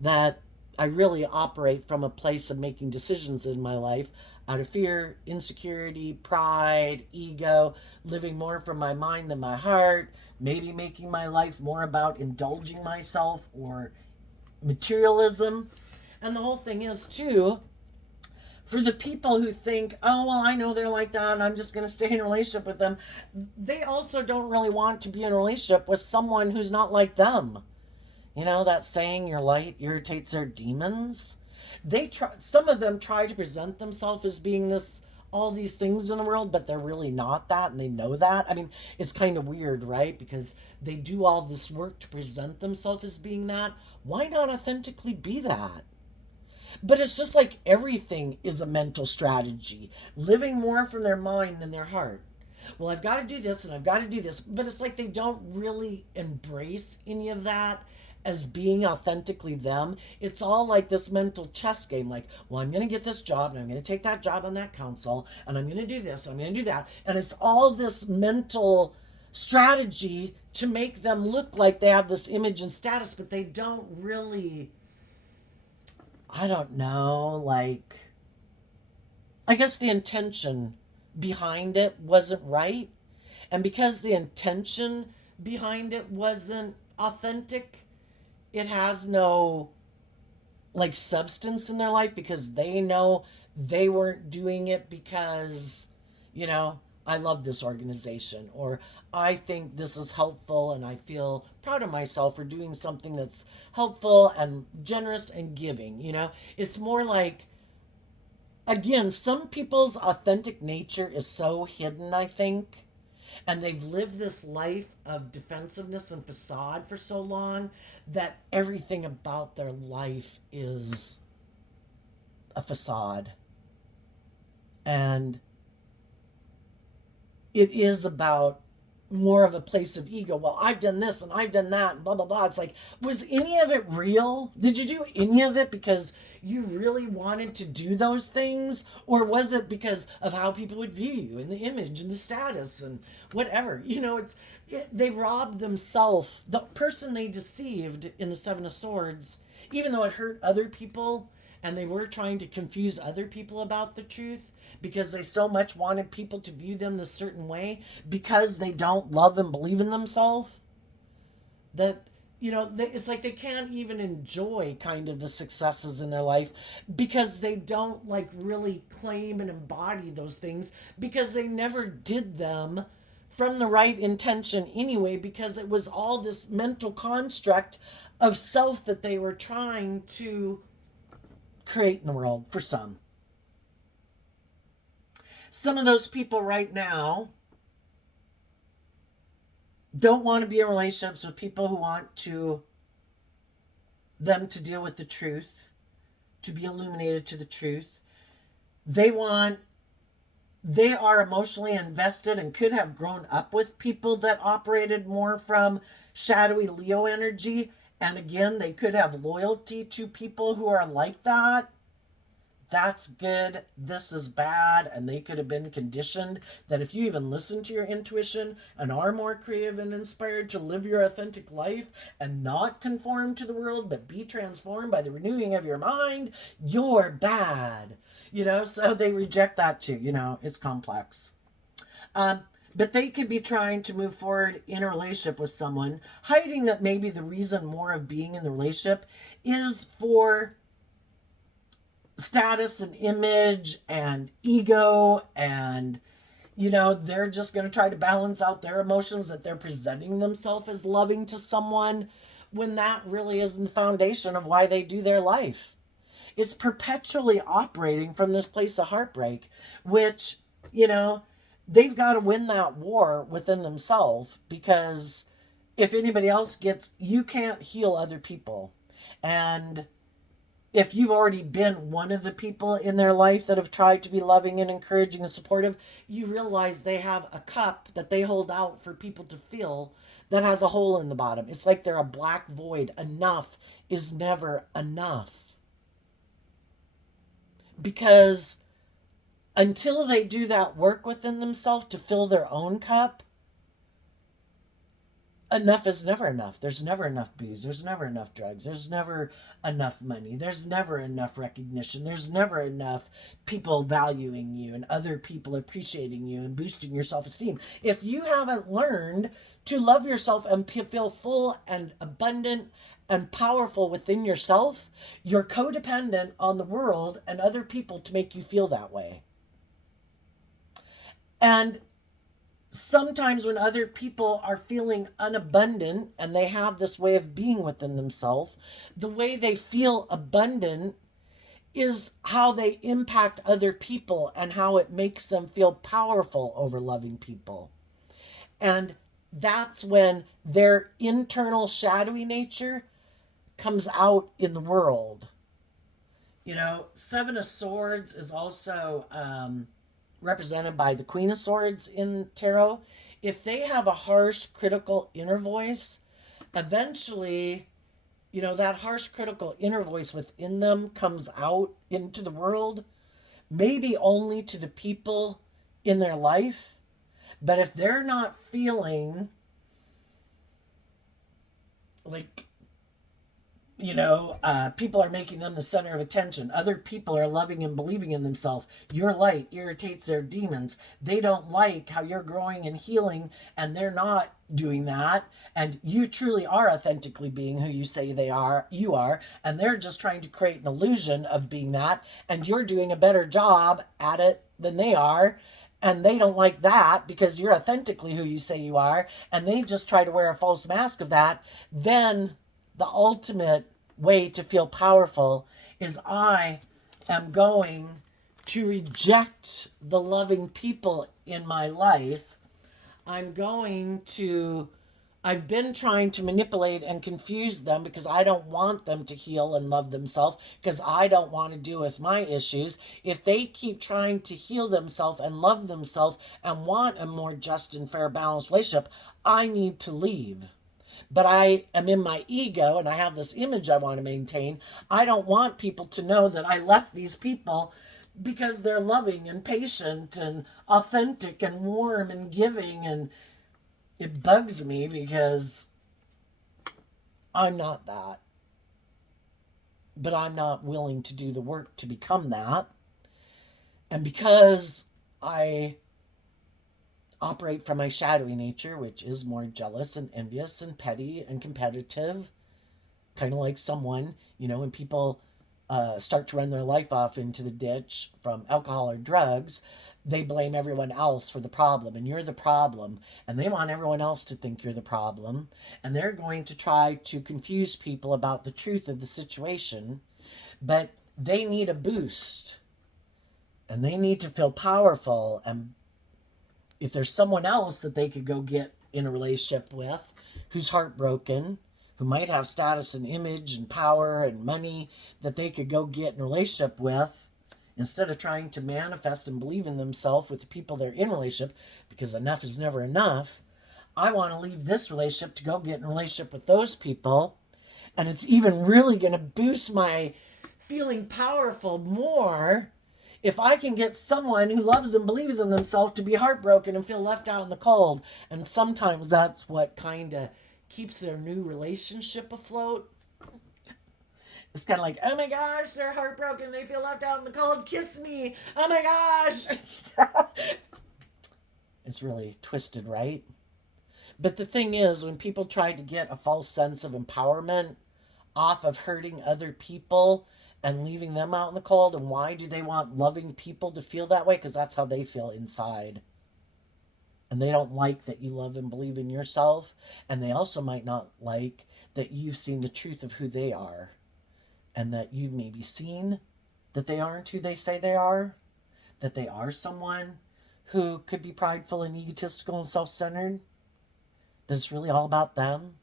that I really operate from a place of making decisions in my life out of fear, insecurity, pride, ego, living more from my mind than my heart, maybe making my life more about indulging myself or materialism. And the whole thing is, too, for the people who think, oh, well, I know they're like that, and I'm just going to stay in a relationship with them, they also don't really want to be in a relationship with someone who's not like them. You know that saying, your light irritates their demons? Some of them try to present themselves as being this, all these things in the world, but they're really not that, and they know that. I mean, it's kind of weird, right? Because they do all this work to present themselves as being that. Why not authentically be that? But it's just like everything is a mental strategy, living more from their mind than their heart. Well, I've got to do this and I've got to do this. But it's like they don't really embrace any of that as being authentically them. It's all like this mental chess game. Like, well, I'm going to get this job and I'm going to take that job on that council and I'm going to do this and I'm going to do that. And it's all this mental strategy to make them look like they have this image and status, but they don't really, I don't know, like, I guess the intention behind it wasn't right. And because the intention behind it wasn't authentic, it has no like substance in their life because they know they weren't doing it because, you know, I love this organization or I think this is helpful and I feel proud of myself for doing something that's helpful and generous and giving. You know, it's more like, again, some people's authentic nature is so hidden, I think, and they've lived this life of defensiveness and facade for so long that everything about their life is a facade. And it is about more of a place of ego. Well, I've done this and I've done that and blah, blah, blah. It's like, was any of it real? Did you do any of it because you really wanted to do those things? Or was it because of how people would view you and the image and the status and whatever? You know, they robbed themselves. The person they deceived in the Seven of Swords, even though it hurt other people and they were trying to confuse other people about the truth, because they so much wanted people to view them this certain way because they don't love and believe in themselves, that, you know, it's like they can't even enjoy kind of the successes in their life because they don't like really claim and embody those things because they never did them from the right intention anyway, because it was all this mental construct of self that they were trying to create in the world for some. Some of those people right now don't want to be in relationships with people who want them to deal with the truth, to be illuminated to the truth. They are emotionally invested and could have grown up with people that operated more from shadowy Leo energy. And again, they could have loyalty to people who are like that. That's good, this is bad, and they could have been conditioned that if you even listen to your intuition and are more creative and inspired to live your authentic life and not conform to the world but be transformed by the renewing of your mind, you're bad. You know, so they reject that too. You know, it's complex. But they could be trying to move forward in a relationship with someone, hiding that maybe the reason more of being in the relationship is for status and image and ego, and you know, they're just going to try to balance out their emotions, that they're presenting themselves as loving to someone when that really isn't the foundation of why they do their life. It's perpetually operating from this place of heartbreak, which, you know, they've got to win that war within themselves, because if anybody else you can't heal other people. And if you've already been one of the people in their life that have tried to be loving and encouraging and supportive, you realize they have a cup that they hold out for people to fill that has a hole in the bottom. It's like they're a black void. Enough is never enough. Because until they do that work within themselves to fill their own cup, enough is never enough. There's never enough booze. There's never enough drugs. There's never enough money. There's never enough recognition. There's never enough people valuing you and other people appreciating you and boosting your self-esteem. If you haven't learned to love yourself and feel full and abundant and powerful within yourself, you're codependent on the world and other people to make you feel that way. And sometimes when other people are feeling unabundant and they have this way of being within themselves, the way they feel abundant is how they impact other people and how it makes them feel powerful over loving people. And that's when their internal shadowy nature comes out in the world. You know, Seven of Swords is also represented by the Queen of Swords in tarot. If they have a harsh, critical inner voice, eventually, you know, that harsh, critical inner voice within them comes out into the world, maybe only to the people in their life. But if they're not feeling like, you know, people are making them the center of attention, other people are loving and believing in themselves, your light irritates their demons, they don't like how you're growing and healing, and they're not doing that, and you truly are authentically being who you say you are, and they're just trying to create an illusion of being that, and you're doing a better job at it than they are, and they don't like that because you're authentically who you say you are, and they just try to wear a false mask of that, then the ultimate way to feel powerful is I am going to reject the loving people in my life. I've been trying to manipulate and confuse them because I don't want them to heal and love themselves, because I don't want to deal with my issues. If they keep trying to heal themselves and love themselves and want a more just and fair, balanced relationship, I need to leave. But I am in my ego and I have this image I want to maintain. I don't want people to know that I left these people because they're loving and patient and authentic and warm and giving. And it bugs me because I'm not that. But I'm not willing to do the work to become that. And because I operate from my shadowy nature, which is more jealous and envious and petty and competitive, kind of like someone, you know, when people start to run their life off into the ditch from alcohol or drugs, they blame everyone else for the problem, and you're the problem, and they want everyone else to think you're the problem, and they're going to try to confuse people about the truth of the situation, but they need a boost, and they need to feel powerful. And if there's someone else that they could go get in a relationship with who's heartbroken, who might have status and image and power and money that they could go get in a relationship with, instead of trying to manifest and believe in themselves with the people they're in a relationship, because enough is never enough, I want to leave this relationship to go get in a relationship with those people. And it's even really going to boost my feeling powerful more if I can get someone who loves and believes in themselves to be heartbroken and feel left out in the cold. And sometimes that's what kind of keeps their new relationship afloat. It's kind of like, oh my gosh, they're heartbroken, they feel left out in the cold, kiss me, oh my gosh. It's really twisted, right? But the thing is, when people try to get a false sense of empowerment off of hurting other people and leaving them out in the cold, and why do they want loving people to feel that way? Because that's how they feel inside. And they don't like that you love and believe in yourself. And they also might not like that you've seen the truth of who they are. And that you've maybe seen that they aren't who they say they are. That they are someone who could be prideful and egotistical and self-centered. That it's really all about them.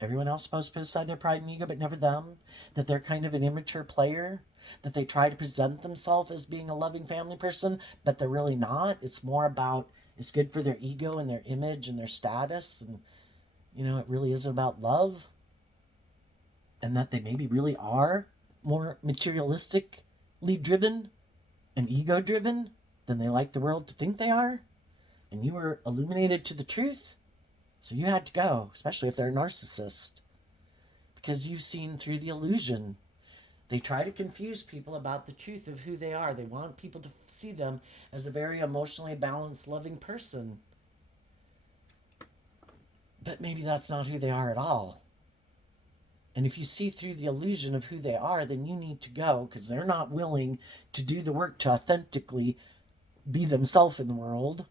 Everyone else is supposed to put aside their pride and ego, but never them. That they're kind of an immature player. That they try to present themselves as being a loving family person, but they're really not. It's more about, it's good for their ego and their image and their status. And, you know, it really isn't about love. And that they maybe really are more materialistically driven and ego driven than they like the world to think they are. And you were illuminated to the truth. So you had to go, especially if they're a narcissist, because you've seen through the illusion. They try to confuse people about the truth of who they are. They want people to see them as a very emotionally balanced, loving person. But maybe that's not who they are at all. And if you see through the illusion of who they are, then you need to go, because they're not willing to do the work to authentically be themselves in the world.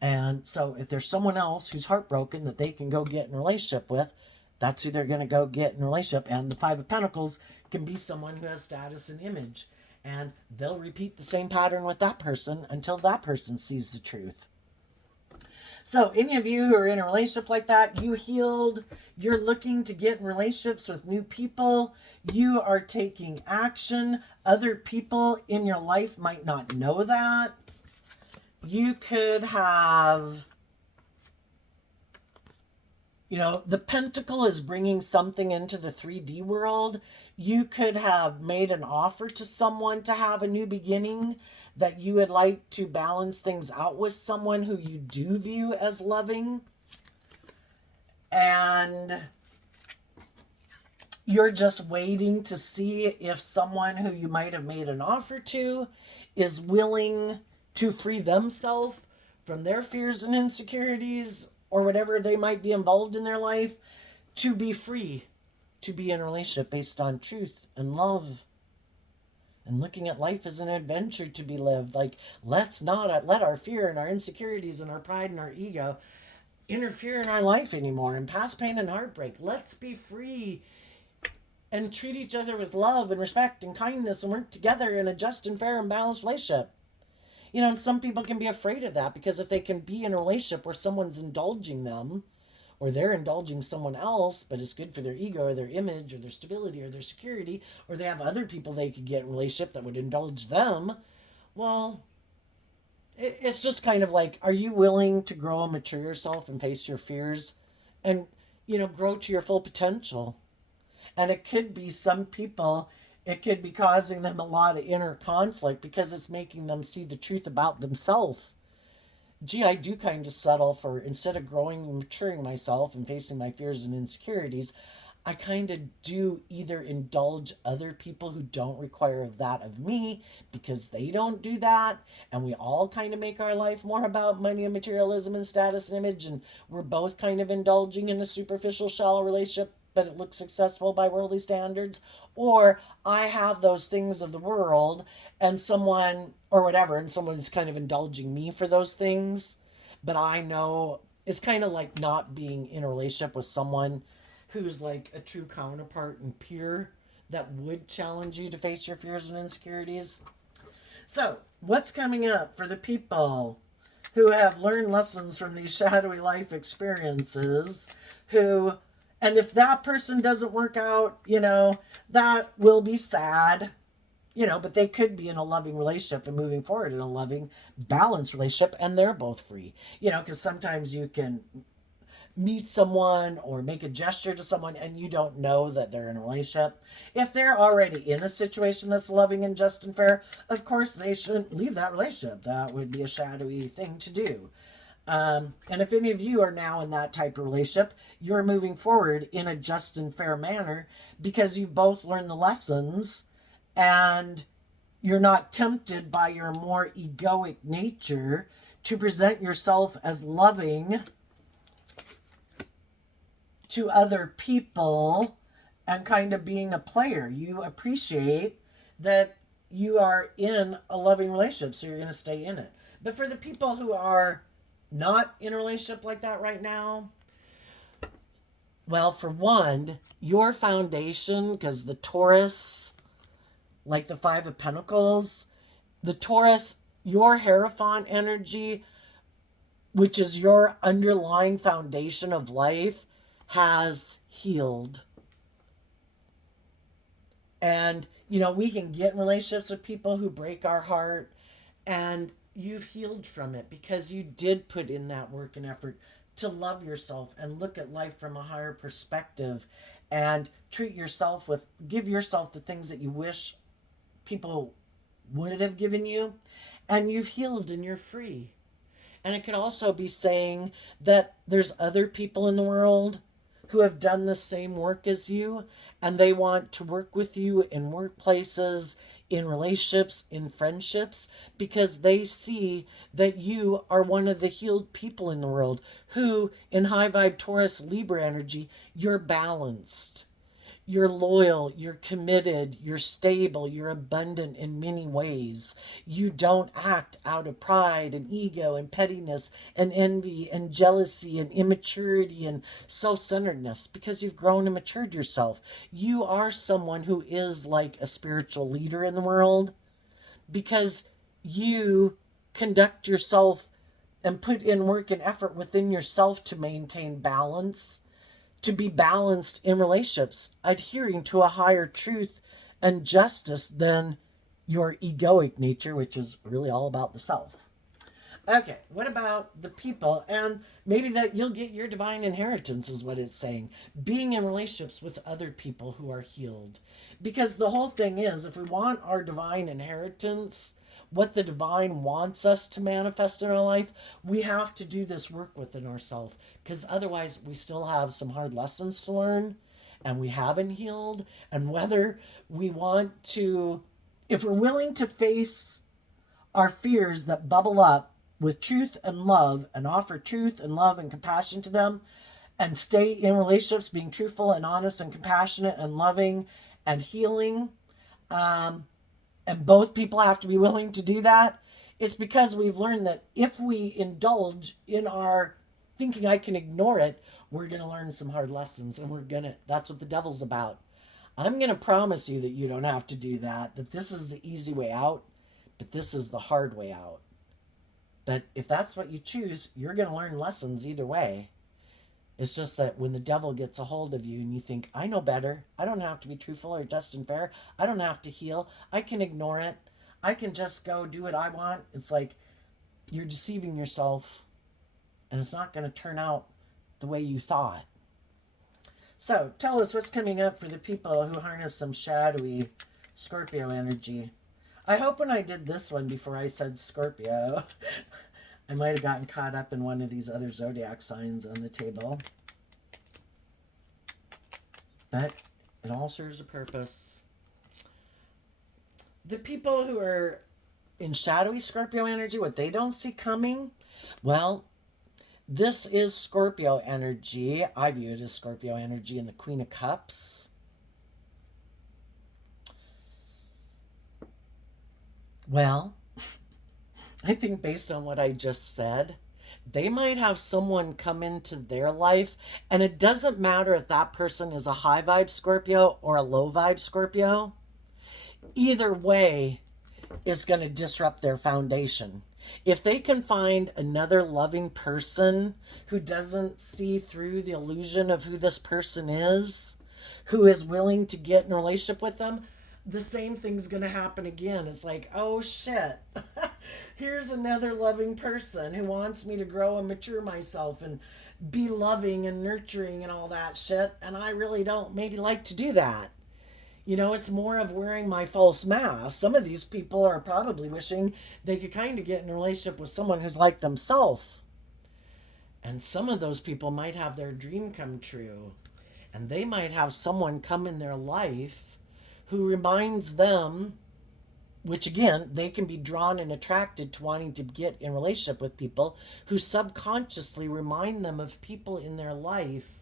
And so if there's someone else who's heartbroken that they can go get in a relationship with, that's who they're going to go get in a relationship. And the Five of Pentacles can be someone who has status and image. And they'll repeat the same pattern with that person until that person sees the truth. So any of you who are in a relationship like that, you healed, you're looking to get in relationships with new people, you are taking action. Other people in your life might not know that. You could have, the pentacle is bringing something into the 3D world. You could have made an offer to someone to have a new beginning, that you would like to balance things out with someone who you do view as loving. And you're just waiting to see if someone who you might have made an offer to is willing to free themselves from their fears and insecurities or whatever they might be involved in their life, to be free, to be in a relationship based on truth and love and looking at life as an adventure to be lived. Like, let's not let our fear and our insecurities and our pride and our ego interfere in our life anymore, and past pain and heartbreak. Let's be free and treat each other with love and respect and kindness and work together in a just and fair and balanced relationship. And some people can be afraid of that, because if they can be in a relationship where someone's indulging them, or they're indulging someone else, but it's good for their ego or their image or their stability or their security, or they have other people they could get in a relationship that would indulge them, well, it's just kind of like, are you willing to grow and mature yourself and face your fears and, grow to your full potential? And it could be some people, it could be causing them a lot of inner conflict because it's making them see the truth about themselves. Gee, I do kind of settle for, instead of growing and maturing myself and facing my fears and insecurities, I kind of do either indulge other people who don't require that of me because they don't do that. And we all kind of make our life more about money and materialism and status and image. And we're both kind of indulging in a superficial, shallow relationship, but it looks successful by worldly standards. Or I have those things of the world and someone, or whatever, and someone's kind of indulging me for those things. But I know it's kind of like not being in a relationship with someone who's like a true counterpart and peer that would challenge you to face your fears and insecurities. So, what's coming up for the people who have learned lessons from these shadowy life experiences, and if that person doesn't work out, that will be sad, but they could be in a loving relationship and moving forward in a loving, balanced relationship, and they're both free, because sometimes you can meet someone or make a gesture to someone and you don't know that they're in a relationship. If they're already in a situation that's loving and just and fair, of course they shouldn't leave that relationship. That would be a shadowy thing to do. And if any of you are now in that type of relationship, you're moving forward in a just and fair manner because you both learned the lessons and you're not tempted by your more egoic nature to present yourself as loving to other people and kind of being a player. You appreciate that you are in a loving relationship, so you're going to stay in it. But for the people who are not in a relationship like that right now, well, for one, your foundation, because the Taurus, like the Five of Pentacles, the Taurus, your Hierophant energy, which is your underlying foundation of life, has healed. And, we can get in relationships with people who break our heart, and you've healed from it because you did put in that work and effort to love yourself and look at life from a higher perspective and give yourself the things that you wish people would have given you, and you've healed and you're free. And it could also be saying that there's other people in the world who have done the same work as you, and they want to work with you in workplaces, in relationships, in friendships, because they see that you are one of the healed people in the world who, in high vibe Taurus Libra energy, you're balanced. You're loyal, you're committed, you're stable, you're abundant in many ways. You don't act out of pride and ego and pettiness and envy and jealousy and immaturity and self centeredness because you've grown and matured yourself. You are someone who is like a spiritual leader in the world because you conduct yourself and put in work and effort within yourself to maintain balance, to be balanced in relationships, adhering to a higher truth and justice than your egoic nature, which is really all about the self. Okay, what about the people? And maybe that you'll get your divine inheritance is what it's saying. Being in relationships with other people who are healed. Because the whole thing is, if we want our divine inheritance, what the divine wants us to manifest in our life, we have to do this work within ourselves. Because otherwise, we still have some hard lessons to learn, and we haven't healed. And whether we want to, if we're willing to face our fears that bubble up with truth and love, and offer truth and love and compassion to them, and stay in relationships being truthful and honest and compassionate and loving and healing, and both people have to be willing to do that, it's because we've learned that if we indulge in our thinking I can ignore it, we're going to learn some hard lessons, and that's what the devil's about. I'm going to promise you that you don't have to do that this is the easy way out, but this is the hard way out. But if that's what you choose, you're going to learn lessons either way. It's just that when the devil gets a hold of you and you think, I know better, I don't have to be truthful or just and fair, I don't have to heal, I can ignore it, I can just go do what I want, it's like you're deceiving yourself, and it's not going to turn out the way you thought. So tell us what's coming up for the people who harness some shadowy Scorpio energy. I hope when I did this one before I said Scorpio, I might have gotten caught up in one of these other zodiac signs on the table. But it all serves a purpose. The people who are in shadowy Scorpio energy, what they don't see coming, well, this is Scorpio energy. I view it as Scorpio energy in the Queen of Cups. Well, I think based on what I just said, they might have someone come into their life, and it doesn't matter if that person is a high vibe Scorpio or a low vibe Scorpio. Either way is going to disrupt their foundation. If they can find another loving person who doesn't see through the illusion of who this person is, who is willing to get in a relationship with them, the same thing's going to happen again. It's like, oh shit, here's another loving person who wants me to grow and mature myself and be loving and nurturing and all that shit. And I really don't maybe like to do that. You know, it's more of wearing my false mask. Some of these people are probably wishing they could kind of get in a relationship with someone who's like themselves. And some of those people might have their dream come true. And they might have someone come in their life who reminds them, which again, they can be drawn and attracted to wanting to get in relationship with people who subconsciously remind them of people in their life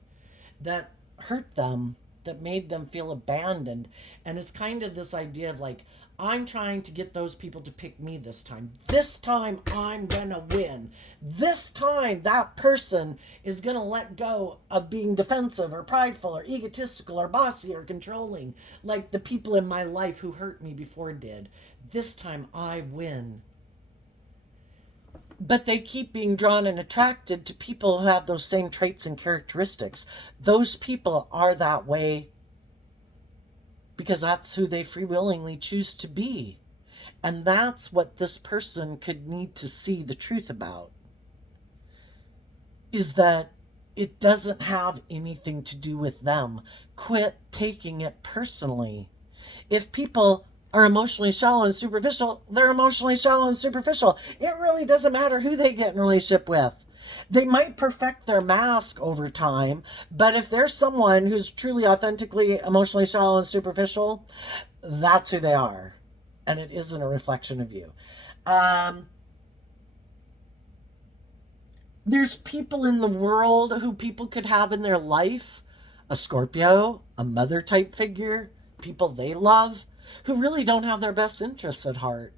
that hurt them, that made them feel abandoned. And it's kind of this idea of like, I'm trying to get those people to pick me this time. This time I'm gonna win. This time that person is gonna let go of being defensive or prideful or egotistical or bossy or controlling, like the people in my life who hurt me before did. This time I win. But they keep being drawn and attracted to people who have those same traits and characteristics. Those people are that way because that's who they free willingly choose to be. And that's what this person could need to see the truth about, is that it doesn't have anything to do with them. Quit taking it personally. If people are emotionally shallow and superficial, they're emotionally shallow and superficial. It really doesn't matter who they get in a relationship with. They might perfect their mask over time, but if there's someone who's truly authentically emotionally shallow and superficial, that's who they are. And it isn't a reflection of you. There's people in the world who people could have in their life, a Scorpio, a mother type figure, people they love, who really don't have their best interests at heart,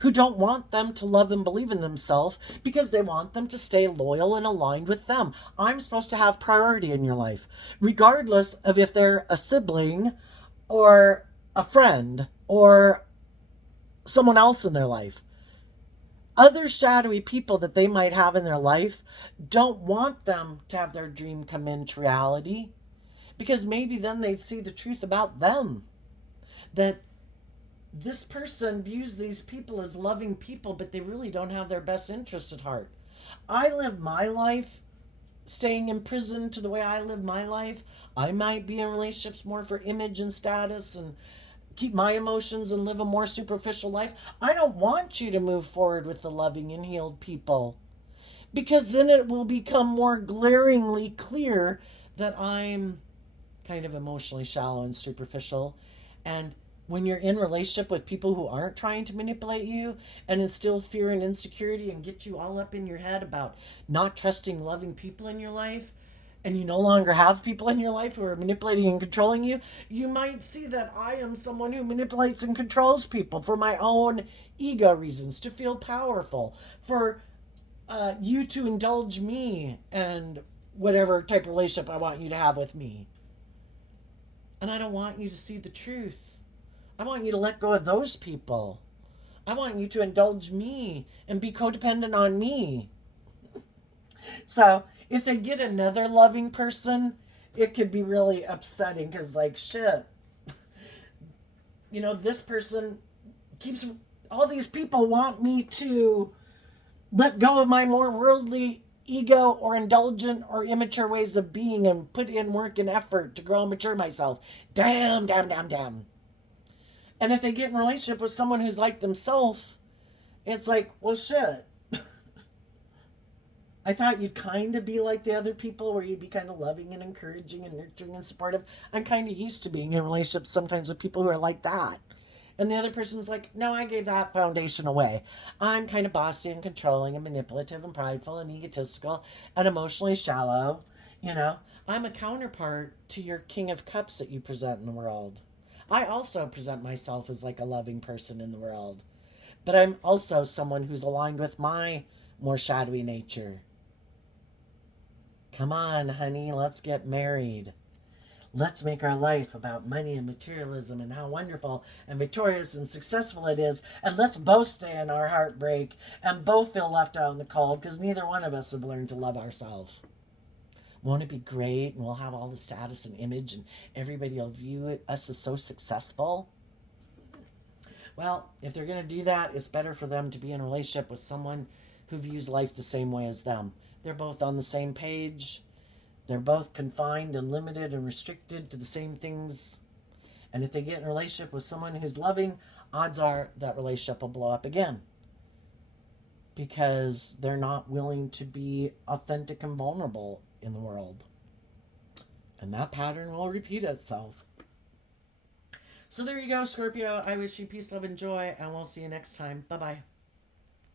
who don't want them to love and believe in themselves because they want them to stay loyal and aligned with them. I'm supposed to have priority in your life, regardless of if they're a sibling or a friend or someone else in their life. Other shadowy people that they might have in their life don't want them to have their dream come into reality, because maybe then they'd see the truth about them, that this person views these people as loving people, but they really don't have their best interests at heart. I live my life staying in prison to the way I live my life. I might be in relationships more for image and status and keep my emotions and live a more superficial life. I don't want you to move forward with the loving and healed people, because then it will become more glaringly clear that I'm kind of emotionally shallow and superficial. And when you're in relationship with people who aren't trying to manipulate you and instill fear and insecurity and get you all up in your head about not trusting loving people in your life, and you no longer have people in your life who are manipulating and controlling you, you might see that I am someone who manipulates and controls people for my own ego reasons, to feel powerful, for you to indulge me and whatever type of relationship I want you to have with me. And I don't want you to see the truth. I want you to let go of those people. I want you to indulge me and be codependent on me. So if they get another loving person, it could be really upsetting, because, like, shit, this person keeps, all these people want me to let go of my more worldly ego or indulgent or immature ways of being and put in work and effort to grow and mature myself. Damn, damn, damn, damn. And if they get in a relationship with someone who's like themselves, it's like, well, shit. I thought you'd kind of be like the other people, where you'd be kind of loving and encouraging and nurturing and supportive. I'm kind of used to being in relationships sometimes with people who are like that. And the other person's like, no, I gave that foundation away. I'm kind of bossy and controlling and manipulative and prideful and egotistical and emotionally shallow. I'm a counterpart to your King of Cups that you present in the world. I also present myself as like a loving person in the world. But I'm also someone who's aligned with my more shadowy nature. Come on, honey, let's get married. Let's make our life about money and materialism and how wonderful and victorious and successful it is. And let's both stay in our heartbreak and both feel left out in the cold, because neither one of us have learned to love ourselves. Won't it be great? And we'll have all the status and image, and everybody will view us as so successful. Well, if they're going to do that, it's better for them to be in a relationship with someone who views life the same way as them. They're both on the same page. They're both confined and limited and restricted to the same things. And if they get in a relationship with someone who's loving, odds are that relationship will blow up again, because they're not willing to be authentic and vulnerable in the world. And that pattern will repeat itself. So there you go, Scorpio. I wish you peace, love, and joy, and we'll see you next time. Bye-bye.